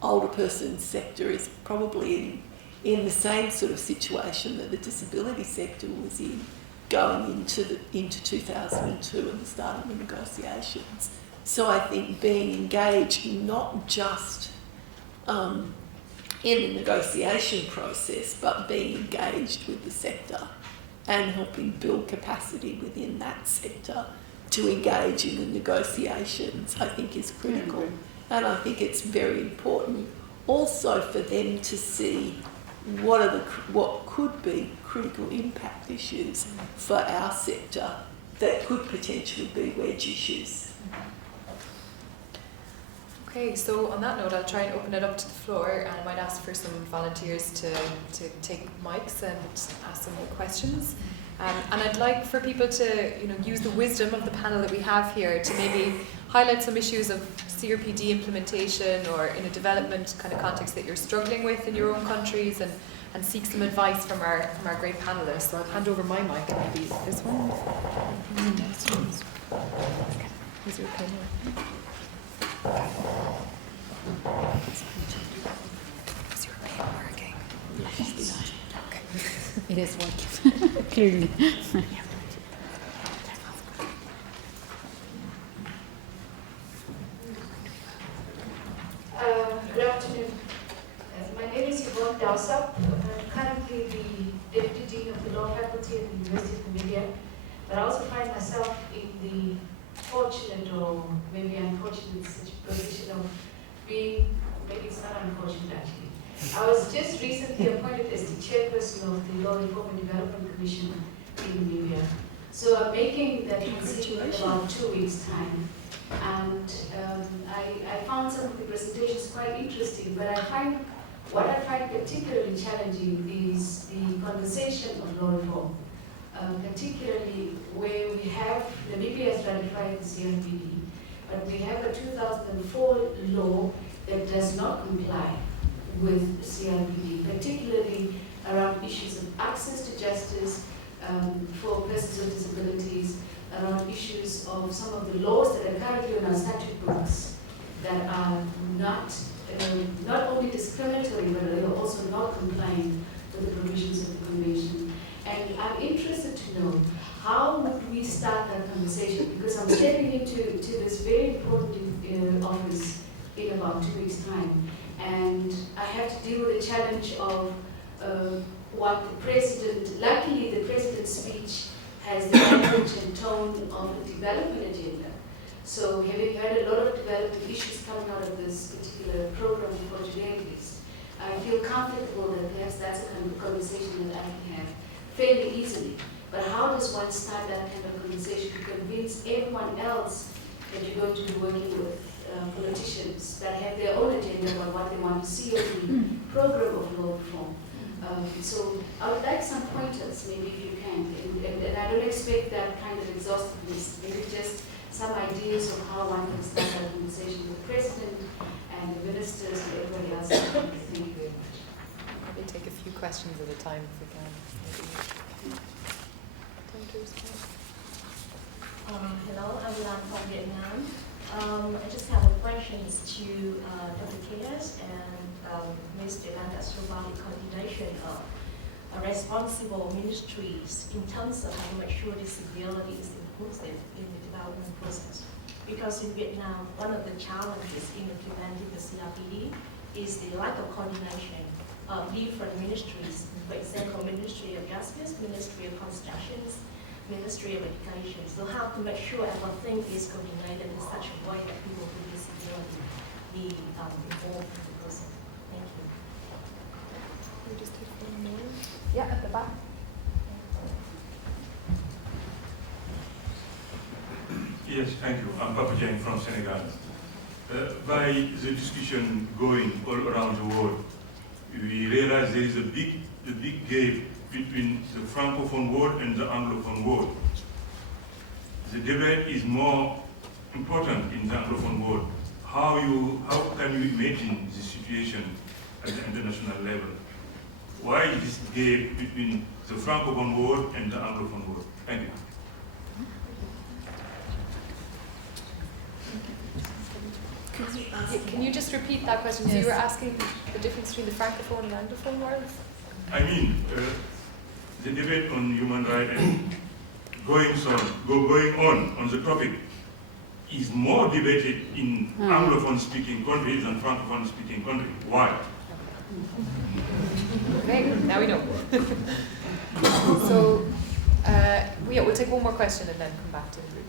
older person sector is probably in the same sort of situation that the disability sector was in going into 2002 and the start of the negotiations. So I think being engaged not just in the negotiation process, but being engaged with the sector and helping build capacity within that sector to engage in the negotiations, I think is critical. And I think it's very important also for them to see what could be critical impact issues for our sector that could potentially be wedge issues. Okay, so on that note, I'll try and open it up to the floor, and I might ask for some volunteers to take mics and ask some questions. And I'd like for people to, use the wisdom of the panel that we have here to maybe highlight some issues of CRPD implementation or in a development kind of context that you're struggling with in your own countries, and seek some advice from our great panelists. So I'll hand over my mic, and maybe this one. Is your pen here? Is your pen working? Okay. It is working, clearly. Good afternoon. My name is Yvonne Dowsap. I'm currently the Deputy Dean of the Law Faculty at the University of Namibia, but I also find myself in the fortunate or maybe unfortunate position of being, maybe it's not unfortunate actually. I was just recently appointed as the chairperson of the Law Reform and Development Commission in Namibia. So I'm making that transition in about 2 weeks' time. And I found some of the presentations quite interesting, but what I find particularly challenging is the conversation of law reform, particularly where we have, Namibia has ratified the CRPD, but we have a 2004 law that does not comply with CRPD, particularly around issues of access to justice for persons with disabilities, around issues of some of the laws that are currently on our statute books that are not only discriminatory, but are also not compliant with the provisions of the Convention. And I'm interested to know, how would we start that conversation? Because I'm stepping into this very important office in about 2 weeks' time. And I have to deal with the challenge of what the President, luckily the President's speech has the language and tone of a development agenda. So having heard a lot of development issues coming out of this particular program for today at least, I feel comfortable that perhaps that's a kind of conversation that I can have fairly easily. But how does one start that kind of conversation to convince everyone else that you're going to be working with politicians that have their own agenda about what they want to see of the program of law reform? So I would like some pointers, maybe if you can, and I don't expect that kind of exhaustiveness, maybe just some ideas of how one can start that conversation with the President and the ministers and everybody else. Thank you very much. Maybe take a few questions at a time if we can. Hello, I'm Lan from Vietnam. I just have a questions to Dr. Kayas and Ms. Yolanda about the coordination of responsible ministries in terms of how to make sure disability is inclusive in the development process. Because in Vietnam, one of the challenges in implementing the CRPD is the lack of coordination of different ministries. For example, Ministry of Justice, Ministry of Constructions, Ministry of Education. So how to make sure everything is coordinated in such a way that people with disability be involved in the process. Thank you. Can we just take one more? Yeah, at the back. Yes, thank you. I'm Papa Jang from Senegal. By the discussion going all around the world, we realize there is a big gap between the Francophone world and the Anglophone world. The debate is more important in the Anglophone world. How can you imagine the situation at the international level? Why is this gap between the Francophone world and the Anglophone world? Thank you. Can you just repeat that question? So you were asking the difference between the Francophone and Anglophone worlds? I mean, the debate on human rights and going on the topic is more debated in Anglophone-speaking countries than Francophone-speaking countries. Why? Okay, now we know. So, we'll take one more question and then come back to the group.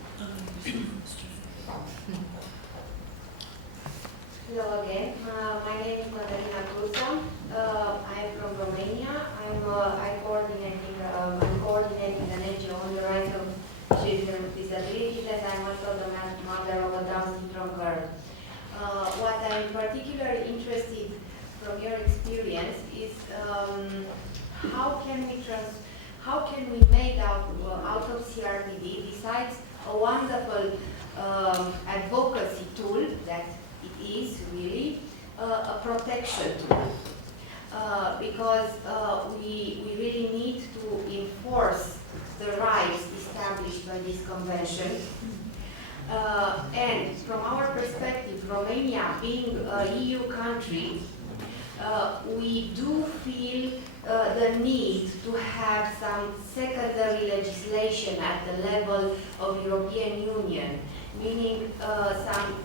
Hello again. My name is Madalina Krusa. I am from Romania. Ramsey from GERD. What I'm particularly interested from your experience is how can we make out of CRPD, besides a wonderful advocacy tool that it is really, a protection tool. Because we really need to enforce the rights established by this convention. And from our perspective, Romania being an EU country, we do feel the need to have some secondary legislation at the level of European Union, meaning some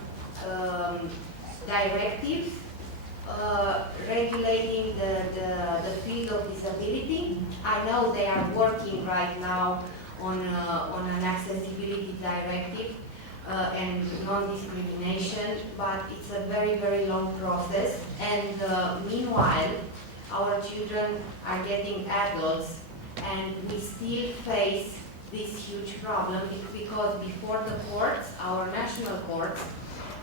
directives regulating the field of disability. I know they are working right now on an accessibility directive and non-discrimination, but it's a very, very long process. And meanwhile, our children are getting adults, and we still face this huge problem because before the courts, our national courts,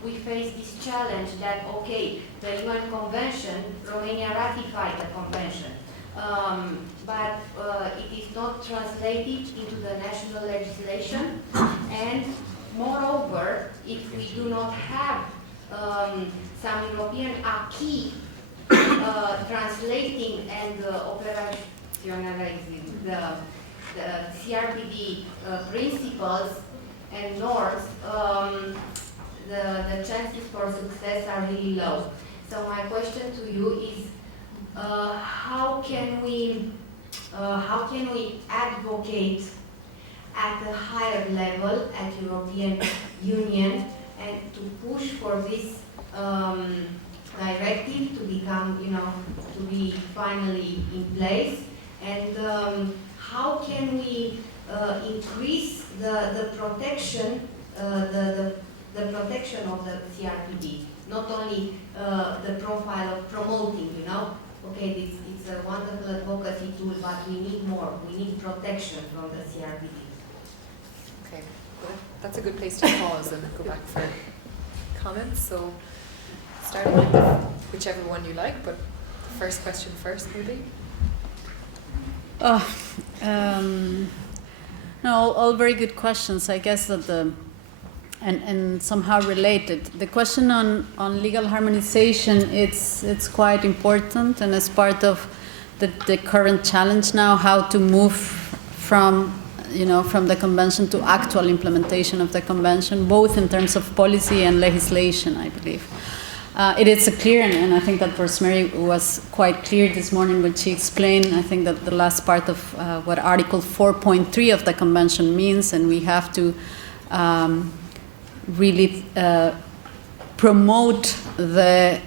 we face this challenge that, okay, the UN Convention, Romania ratified the convention, but it is not translated into the national legislation, and moreover, if we do not have some European acquis translating and operationalizing the CRPD principles and norms, the chances for success are really low. So my question to you is, how can we advocate at a higher level at European Union and to push for this directive to become, to be finally in place? And how can we increase the protection, the protection of the CRPD, not only the profile of promoting, okay, it's a wonderful advocacy tool, but we need more. We need protection from the CRPD. Okay, well, that's a good place to pause and go back for comments. So, starting with whichever one you like, but the first question first, maybe. No, all very good questions. I guess that and somehow related. The question on legal harmonization, it's quite important, and as part of the current challenge now, how to move from the convention to actual implementation of the convention, both in terms of policy and legislation, I believe. It is clear, and I think that Rosemary was quite clear this morning when she explained, I think that the last part of what Article 4.3 of the convention means, and we have to really promote the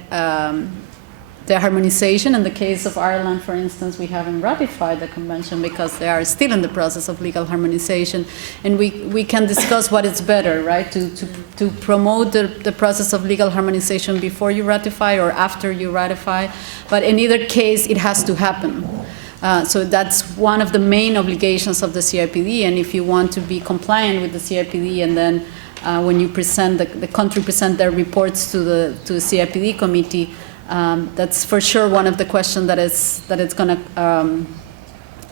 harmonization. In the case of Ireland, for instance, we haven't ratified the convention because they are still in the process of legal harmonization, and we can discuss what is better, right? To promote the process of legal harmonization before you ratify or after you ratify, but in either case, it has to happen. So that's one of the main obligations of the CRPD, and if you want to be compliant with the CRPD, and then when you present, the country present their reports to the CRPD committee, that's for sure one of the questions that it's going to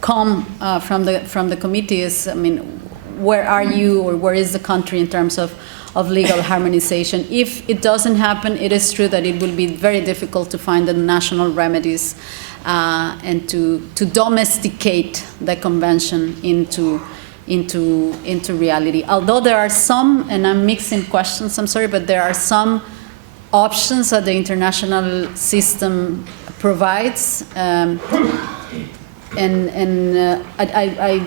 come from the committee is, I mean, where are you, or where is the country in terms of legal harmonization? If it doesn't happen, it is true that it will be very difficult to find the national remedies and to domesticate the convention into reality. Although there are some, and I'm mixing questions, I'm sorry, but there are some options that the international system provides. I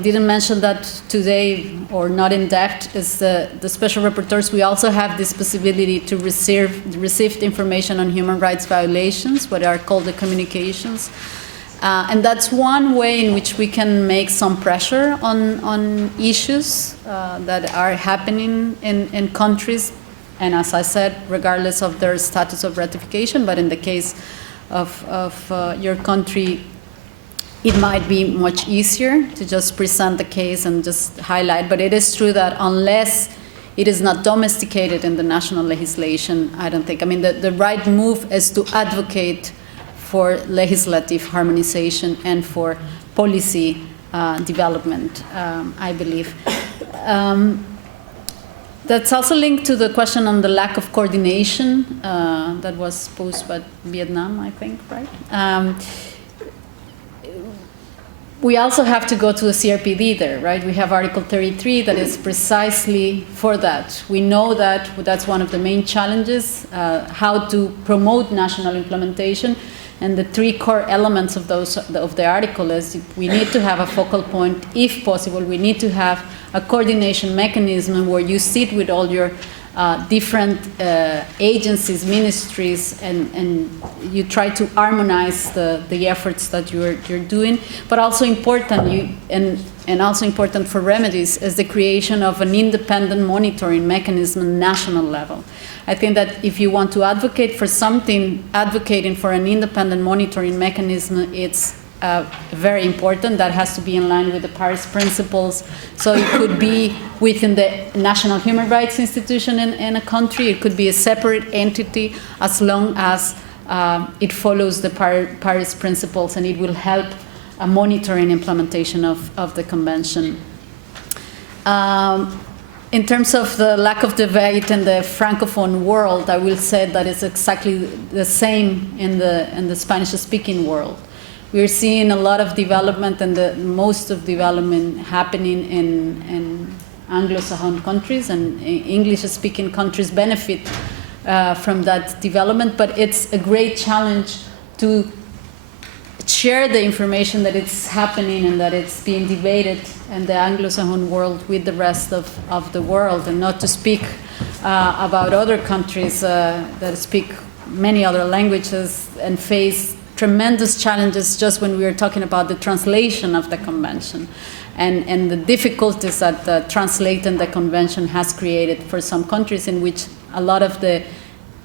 didn't mention that today, or not in depth, is the special rapporteurs. We also have this possibility to receive information on human rights violations, what are called the communications. And that's one way in which we can make some pressure on issues that are happening in countries, and as I said, regardless of their status of ratification, but in the case of your country, it might be much easier to just present the case and just highlight. But it is true that unless it is not domesticated in the national legislation, I don't think. I mean, the right move is to advocate for legislative harmonization and for policy development, I believe. That's also linked to the question on the lack of coordination that was posed by Vietnam, I think, right? We also have to go to the CRPD there, right? We have Article 33 that is precisely for that. We know that that's one of the main challenges, how to promote national implementation. And the three core elements of the article is we need to have a focal point. If possible, we need to have a coordination mechanism where you sit with all your different agencies, ministries, and you try to harmonize the efforts that you're doing. But also important, and also important for remedies, is the creation of an independent monitoring mechanism at national level. I think that if you want to advocate for something, advocating for an independent monitoring mechanism, it's very important. That has to be in line with the Paris principles. So it could be within the national human rights institution in a country. It could be a separate entity, as long as it follows the Paris principles, and it will help a monitoring implementation of the convention. In terms of the lack of debate in the Francophone world, I will say that it's exactly the same in the Spanish-speaking world. We're seeing a lot of development, and most of development happening in Anglo-Saxon countries, and English-speaking countries benefit from that development. But it's a great challenge to share the information that it's happening and that it's being debated in the Anglo-Saxon world with the rest of the world, and not to speak about other countries that speak many other languages and face tremendous challenges just when we were talking about the translation of the convention and the difficulties that translating the convention has created for some countries, in which a lot of the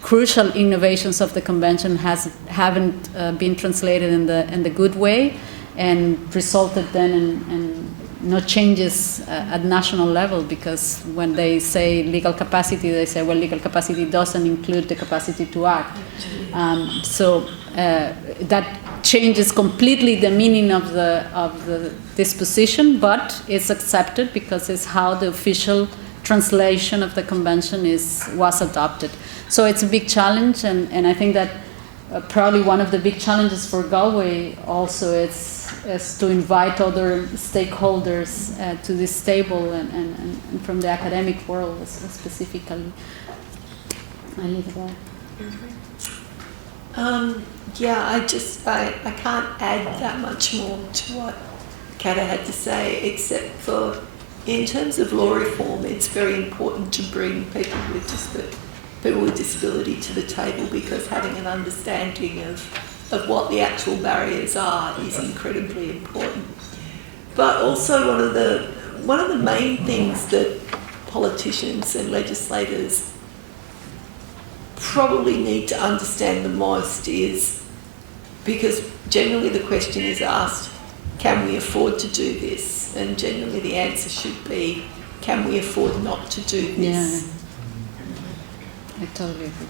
crucial innovations of the convention haven't been translated in the good way, and resulted then in no changes at national level, because when they say legal capacity, they say, well, legal capacity doesn't include the capacity to act. So that changes completely the meaning of the disposition, but it's accepted because it's how the official translation of the convention was adopted. So it's a big challenge, and I think that probably one of the big challenges for Galway also is to invite other stakeholders to this table, and from the academic world specifically. I leave it there. Yeah, I can't add that much more to what Kata had to say, except for in terms of law reform, it's very important to bring people with disability to the table, because having an understanding of what the actual barriers are is incredibly important. But also one of the main things that politicians and legislators probably need to understand the most is, because generally the question is asked, can we afford to do this? And generally the answer should be, can we afford not to do this? Yeah. I totally agree.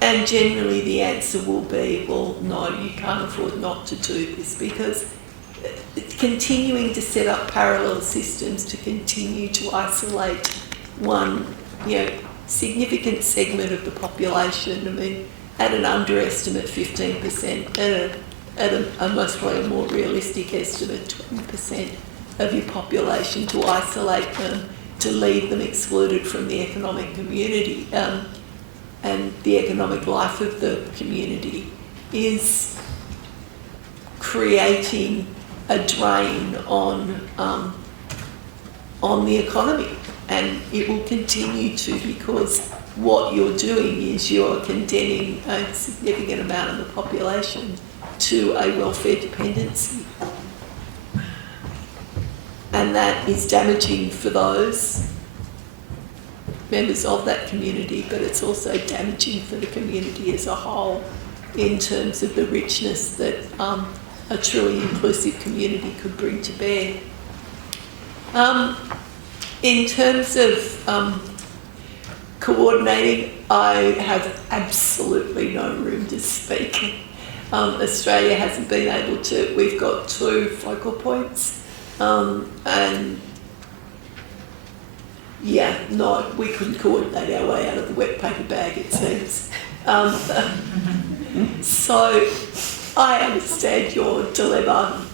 And generally the answer will be, well, no, you can't afford not to do this, because continuing to set up parallel systems to continue to isolate one, significant segment of the population, I mean, at an underestimate 15%, at a most probably a more realistic estimate 20% of your population, to isolate them, to leave them excluded from the economic community and the economic life of the community, is creating a drain on the economy, and it will continue to, because what you're doing is you're condemning a significant amount of the population to a welfare dependency. And that is damaging for those members of that community, but it's also damaging for the community as a whole in terms of the richness that a truly inclusive community could bring to bear. in terms of coordinating, I have absolutely no room to speak. Australia hasn't been able to. We've got 2 focal points, and yeah, no, we couldn't coordinate our way out of the wet paper bag, it seems. So I understand your dilemma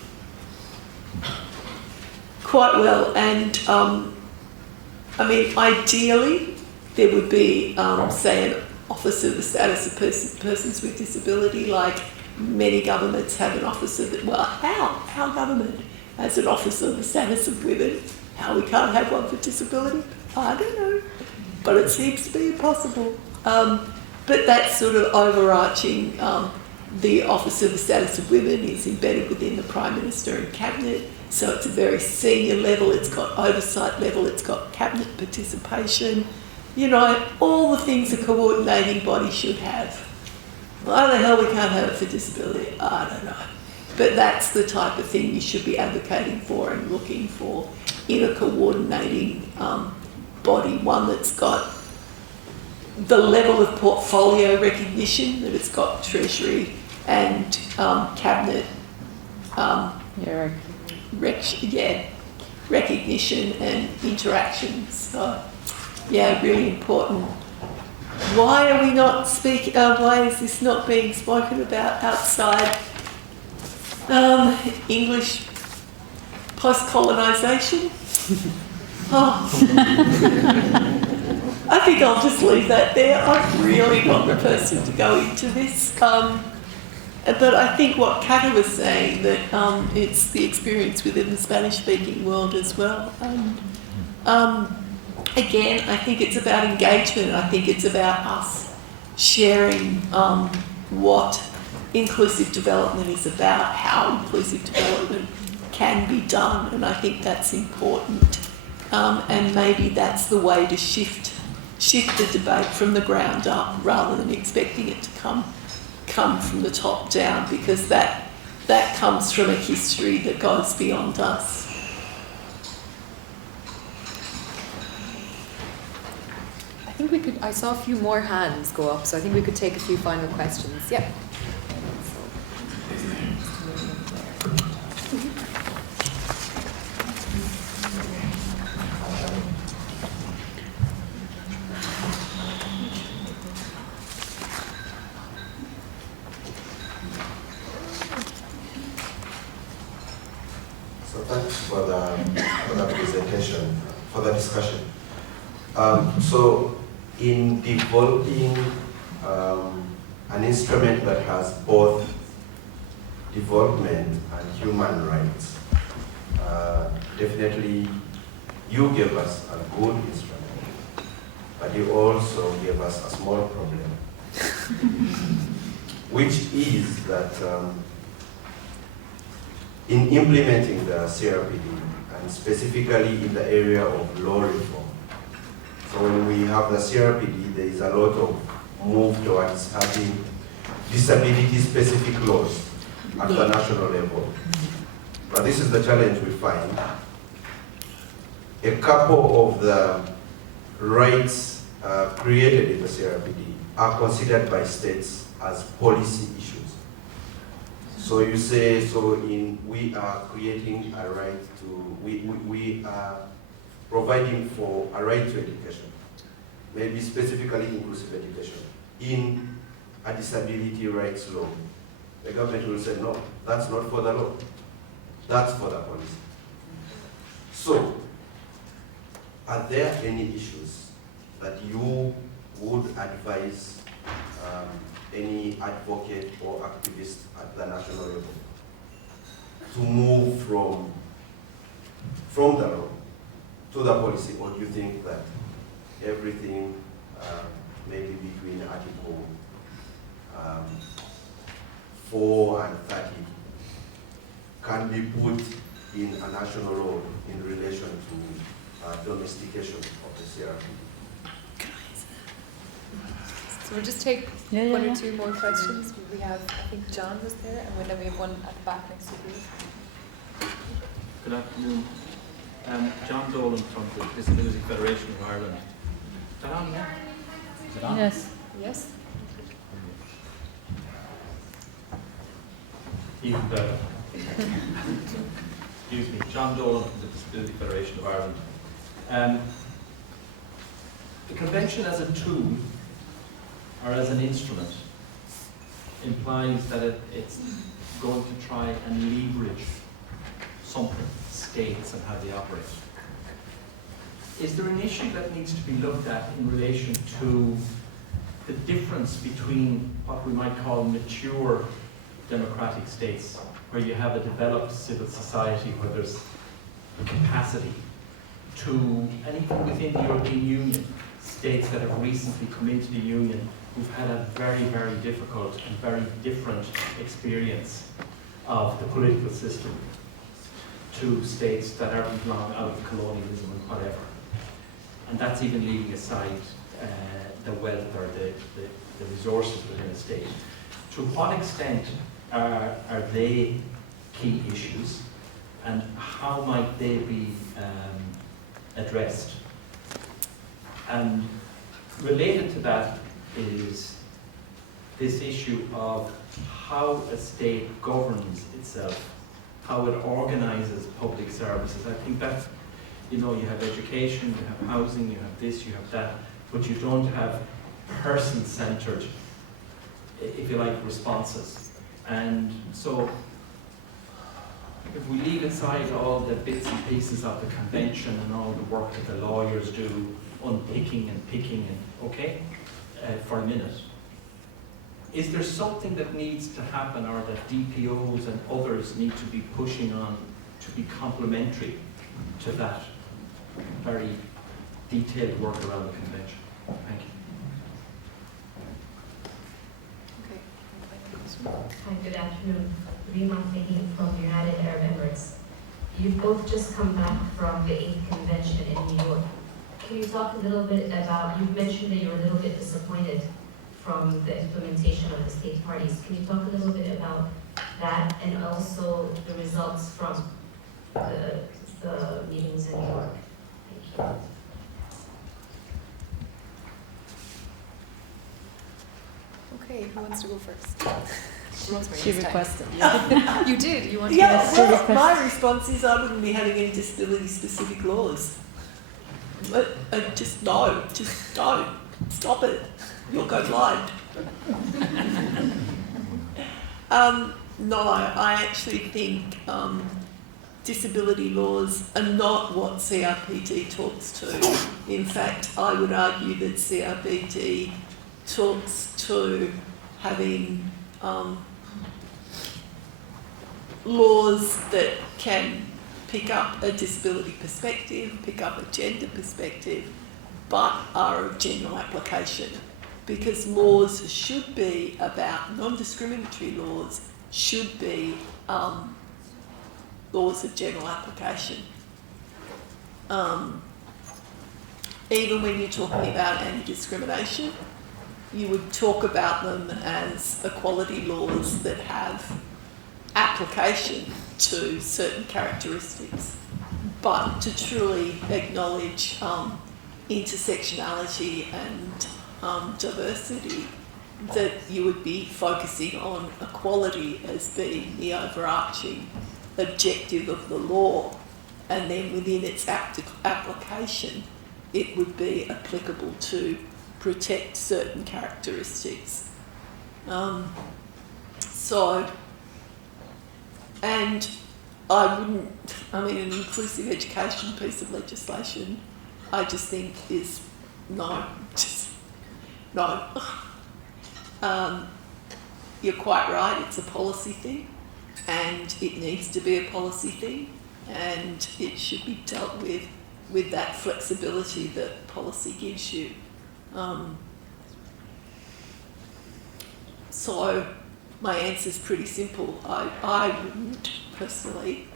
quite well, and I mean, ideally, there would be, say, an Office of the Status of Persons with Disability, like many governments have an Office of the, well, our government has an Office of the Status of Women. How we can't have one for disability, I don't know, but it seems to be impossible. But that's sort of overarching. The Office of the Status of Women is embedded within the Prime Minister and Cabinet, so it's a very senior level, it's got oversight level, it's got Cabinet participation. You know, all the things a coordinating body should have. Why the hell we can't have it for disability? I don't know. But that's the type of thing you should be advocating for and looking for in a coordinating body, one that's got the level of portfolio recognition, that it's got Treasury and Cabinet recognition and interactions. So, yeah, really important. Why are we not speaking? Why is this not being spoken about outside English post-colonisation? Oh. I think I'll just leave that there. I'm really not the person to go into this. But I think what Kata was saying, that it's the experience within the Spanish-speaking world as well. Again, I think it's about engagement. I think it's about us sharing what inclusive development is about, how inclusive development can be done, and I think that's important. And maybe that's the way to shift the debate from the ground up, rather than expecting it to come from the top down, because that comes from a history that goes beyond us. I think we could, I saw a few more hands go up, so I think we could take a few final questions. Yeah. So thanks for the presentation, for the discussion. So in developing an instrument that has both development and human rights, definitely you gave us a good instrument, but you also gave us a small problem, which is that in implementing the CRPD, and specifically in the area of law reform. So when we have the CRPD, there is a lot of move towards having disability-specific laws at the national level. But this is the challenge we find. A couple of the rights created in the CRPD are considered by states as policy issues. So you say, we are creating a right to, we are providing for a right to education, maybe specifically inclusive education, in a disability rights law. The government will say, no, that's not for the law, that's for the policy. So, are there any issues that you would advise any advocate or activist at the national level to move from the law to the policy, or do you think that everything, maybe between Article 4 and 30, can be put in a national law in relation to domestication of the CRPD? So we'll just take one or two more questions. We have, I think John was there, and then we have one at the back next to you. Good afternoon. John Dolan from the Disability Federation of Ireland. Is that on yet? Is it on? Yes. Yes? Even better. Excuse me, John Dolan from the Disability Federation of Ireland. The convention as a tool or as an instrument implies that it's going to try and leverage something, states and how they operate. Is there an issue that needs to be looked at in relation to the difference between what we might call mature democratic states, where you have a developed civil society where there's capacity to, and even within the European Union, states that have recently come into the Union who've had a very, very difficult and very different experience of the political system to states that aren't long out of colonialism and whatever. And that's even leaving aside the wealth or the resources within a state. To what extent are they key issues, and how might they be addressed? And related to that is this issue of how a state governs itself, how it organizes public services. I think that, you know, you have education, you have housing, you have this, you have that, but you don't have person-centered, if you like, responses. And so, if we leave aside all the bits and pieces of the convention and all the work that the lawyers do, unpicking and picking, and for a minute, is there something that needs to happen, or that DPOs and others need to be pushing on to be complementary to that very detailed work around the convention? Thank you. Okay. Hi, good afternoon. Rima Fahim from United Arab Emirates. You've both just come back from the 8th convention in New York. Can you talk a little bit about, you've mentioned that you were a little bit disappointed from the implementation of the state parties. Can you talk a little bit about that, and also the results from the meetings in New York? Thank you. Okay, who wants to go first? Rosemary, She this time. requested. You did, you want to Yeah, Yes, go she well, requested. my response is I wouldn't be having any disability-specific laws. But just no, just don't. Stop it. You'll go blind. No, I actually think disability laws are not what CRPD talks to. In fact, I would argue that CRPD talks to having laws that can pick up a disability perspective, pick up a gender perspective, but are of general application. Because laws should be about, non-discriminatory laws should be laws of general application. Even when you're talking about anti-discrimination, you would talk about them as equality laws that have application to certain characteristics, but to truly acknowledge intersectionality and diversity, that you would be focusing on equality as being the overarching objective of the law, and then within its application it would be applicable to protect certain characteristics. And an inclusive education piece of legislation, I just think is no. You're quite right, it's a policy thing, and it needs to be a policy thing, and it should be dealt with that flexibility that policy gives you. So my answer is pretty simple. I wouldn't personally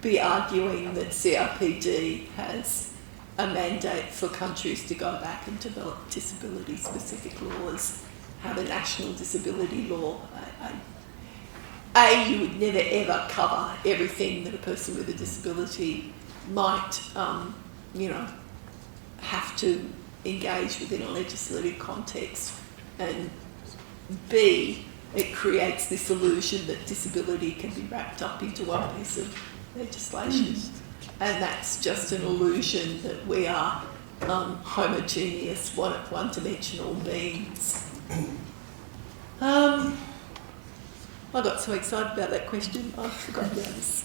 be arguing that CRPD has a mandate for countries to go back and develop disability-specific laws, have a national disability law. You would never ever cover everything that a person with a disability might, have to engage within a legislative context, and B, it creates this illusion that disability can be wrapped up into one piece of legislation. And that's just an illusion that we are homogeneous, one-dimensional beings. I got so excited about that question, I forgot the others.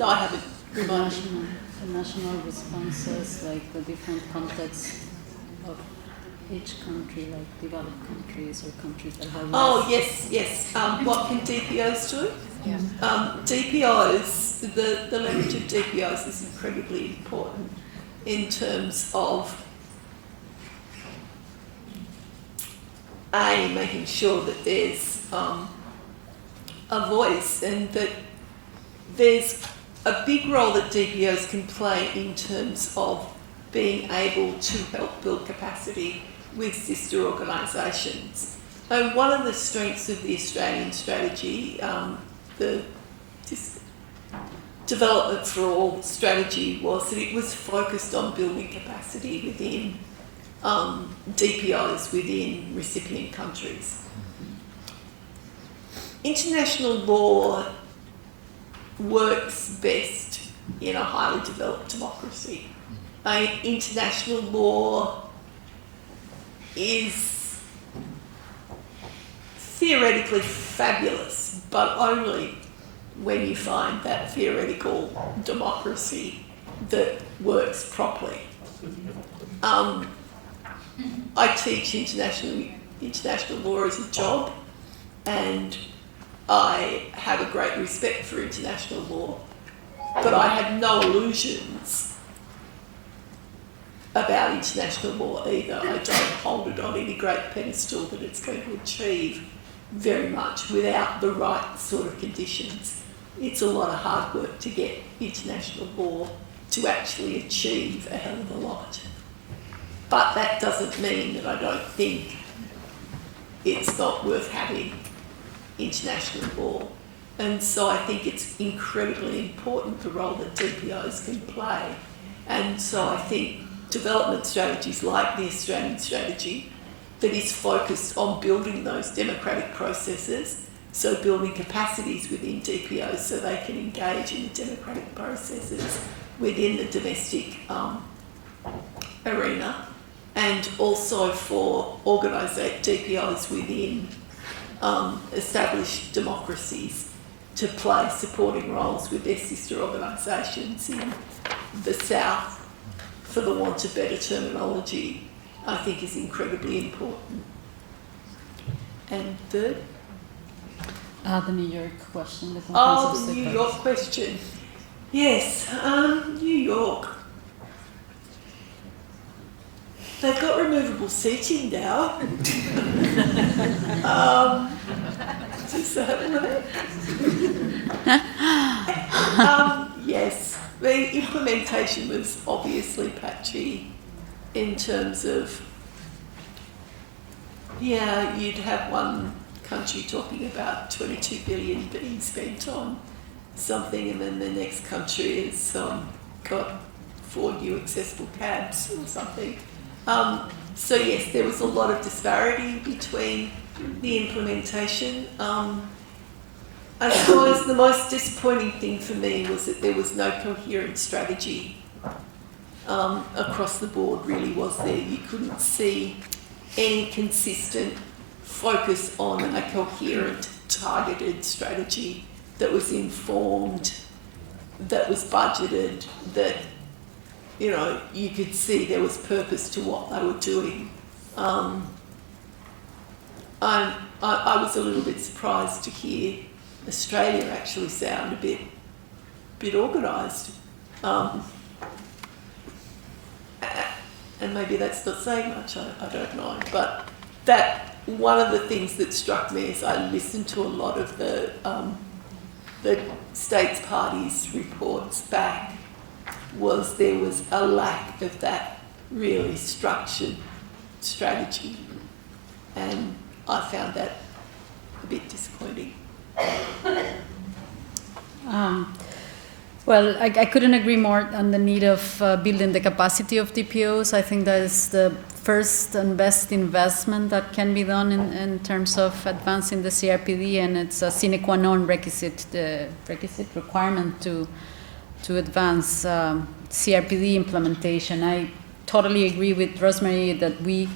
I haven't reminded me. The national responses, like the different contexts of each country, like developed countries or countries that have Oh, yes. What can DPOs do? Yeah. DPOs, the language of DPOs is incredibly important in terms of making sure that there's a voice, and that there's a big role that DPOs can play in terms of being able to help build capacity with sister organisations. And one of the strengths of the Australian strategy, the Development for All strategy, was that it was focused on building capacity within DPOs within recipient countries. International law works best in a highly developed democracy. International law is theoretically fabulous, but only when you find that theoretical democracy that works properly. I teach international law as a job, and I have a great respect for international law, but I have no illusions about international law either. I don't hold it on any great pedestal that it's going to achieve very much without the right sort of conditions. It's a lot of hard work to get international law to actually achieve a hell of a lot. But that doesn't mean that I don't think it's not worth having international law. And so I think it's incredibly important, the role that DPOs can play. And so I think development strategies like the Australian strategy that is focused on building those democratic processes, so building capacities within DPOs so they can engage in the democratic processes within the domestic arena, and also for DPOs within established democracies to play supporting roles with their sister organisations in the South, for the want of better terminology, I think is incredibly important. And third? The New York question. The New York question. Yes, New York. They've got removable seating now. Does that work? Yes, the implementation was obviously patchy in terms of, you'd have one country talking about 22 billion being spent on something, and then the next country has got 4 new accessible cabs or something. So yes, there was a lot of disparity between the implementation. I suppose the most disappointing thing for me was that there was no coherent strategy across the board, really, was there? You couldn't see any consistent focus on a coherent, targeted strategy that was informed, that was budgeted, that, you could see there was purpose to what they were doing. I was a little bit surprised to hear Australia actually sound a bit organised. And maybe that's not saying much, I don't know. But that one of the things that struck me as I listened to a lot of the States Party's reports back was there was a lack of that really structured strategy. And I found that a bit disappointing. Well, I couldn't agree more on the need of building the capacity of DPOs. I think that is the first and best investment that can be done in terms of advancing the CRPD, and it's a sine qua non requisite requirement to advance CRPD implementation. I totally agree with Rosemary that we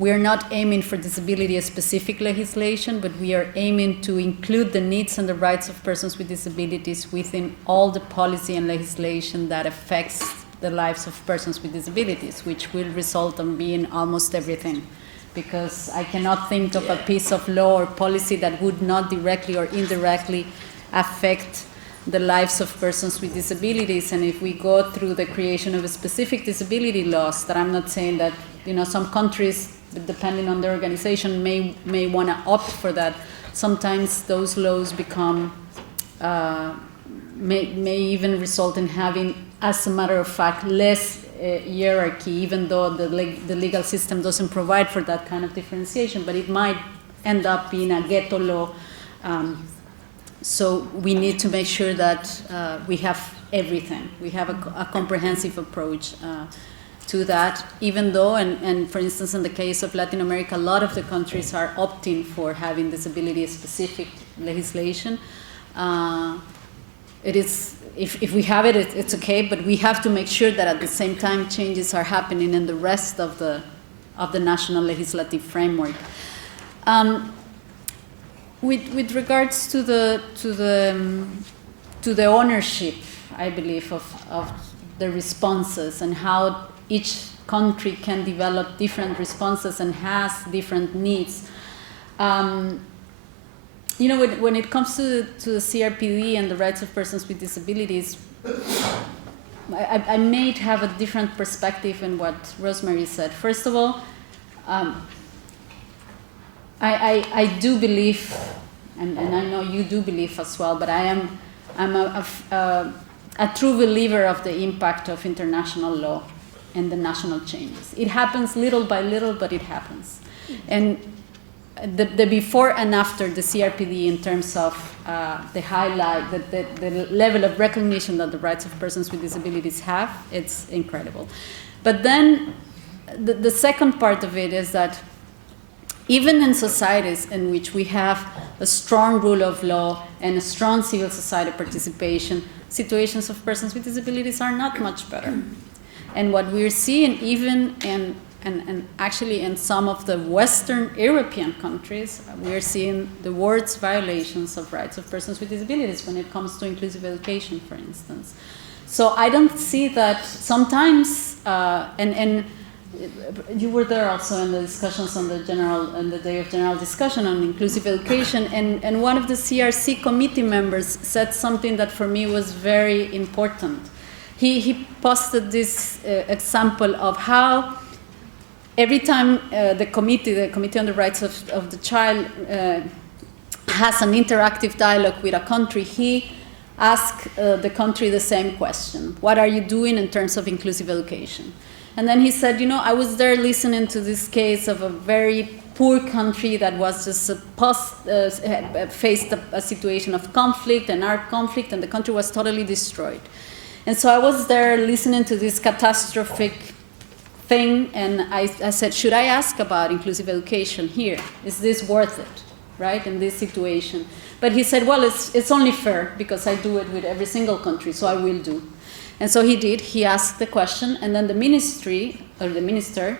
are not aiming for disability-specific legislation, but we are aiming to include the needs and the rights of persons with disabilities within all the policy and legislation that affects the lives of persons with disabilities, which will result in being almost everything. Because I cannot think of a piece of law or policy that would not directly or indirectly affect the lives of persons with disabilities. And if we go through the creation of a specific disability laws, that I'm not saying that, some countries, depending on their organization, may want to opt for that. Sometimes those laws become, may even result in having, as a matter of fact, less hierarchy, even though the legal system doesn't provide for that kind of differentiation, but it might end up being a ghetto law. So we need to make sure that we have everything. We have a comprehensive approach to that, even though, and for instance, in the case of Latin America, a lot of the countries are opting for having disability-specific legislation. It is, if we have it, it's okay, but we have to make sure that at the same time changes are happening in the rest of the national legislative framework. With regards to the ownership, I believe, of the responses and how each country can develop different responses and has different needs. When it comes to the CRPD and the rights of persons with disabilities, I may have a different perspective in what Rosemary said. First of all, I do believe, and I know you do believe as well, but I'm a true believer of the impact of international law and the national changes. It happens little by little, but it happens. And the before and after the CRPD in terms of the highlight, the level of recognition that the rights of persons with disabilities have, it's incredible. But then the second part of it is that even in societies in which we have a strong rule of law and a strong civil society participation, situations of persons with disabilities are not much better. And what we're seeing even and actually in some of the Western European countries, we're seeing the worst violations of rights of persons with disabilities when it comes to inclusive education, for instance. So I don't see that sometimes, and you were there also in the discussions on the day of general discussion on inclusive education, and one of the CRC committee members said something that for me was very important. He posted this example of how every time the Committee on the Rights of the Child has an interactive dialogue with a country, he asks the country the same question: what are you doing in terms of inclusive education? And then he said, I was there listening to this case of a very poor country that was just faced a situation of conflict and armed conflict, and the country was totally destroyed. And so I was there listening to this catastrophic thing, and I said, should I ask about inclusive education here? Is this worth it, right, in this situation? But he said, well, it's only fair because I do it with every single country, so I will do. And so he did. He asked the question, and then the ministry, or the minister,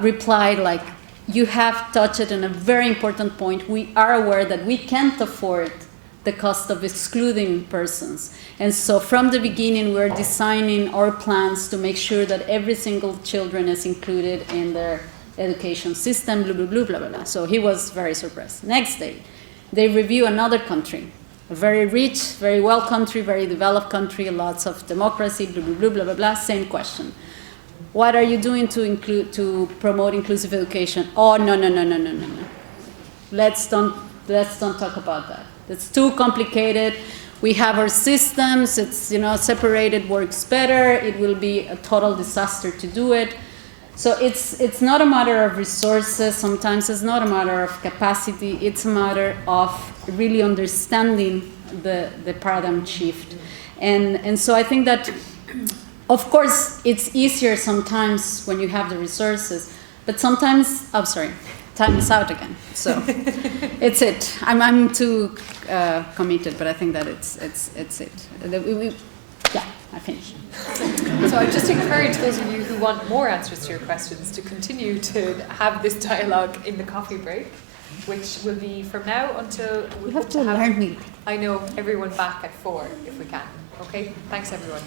replied like, you have touched on a very important point. We are aware that we can't afford the cost of excluding persons. And so from the beginning, we're designing our plans to make sure that every single children is included in their education system, blah, blah, blah, blah, blah, blah. So he was very surprised. Next day, they review another country, a very rich, very well country, very developed country, lots of democracy, blah, blah, blah, blah, blah, blah, same question. What are you doing to promote inclusive education? Oh, no. Let's don't talk about that. It's too complicated. We have our systems. It's, separated works better. It will be a total disaster to do it. So it's not a matter of resources. Sometimes it's not a matter of capacity. It's a matter of really understanding the paradigm shift. And so I think that, of course, it's easier sometimes when you have the resources, but sometimes, oh, sorry, time is out again. So it's it. I'm too committed, but I think that it's it. Yeah, I finished. So I just encourage those of you who want more answers to your questions to continue to have this dialogue in the coffee break, which will be from now until You have to learn me. I know everyone back at 4 if we can. Okay, thanks everyone.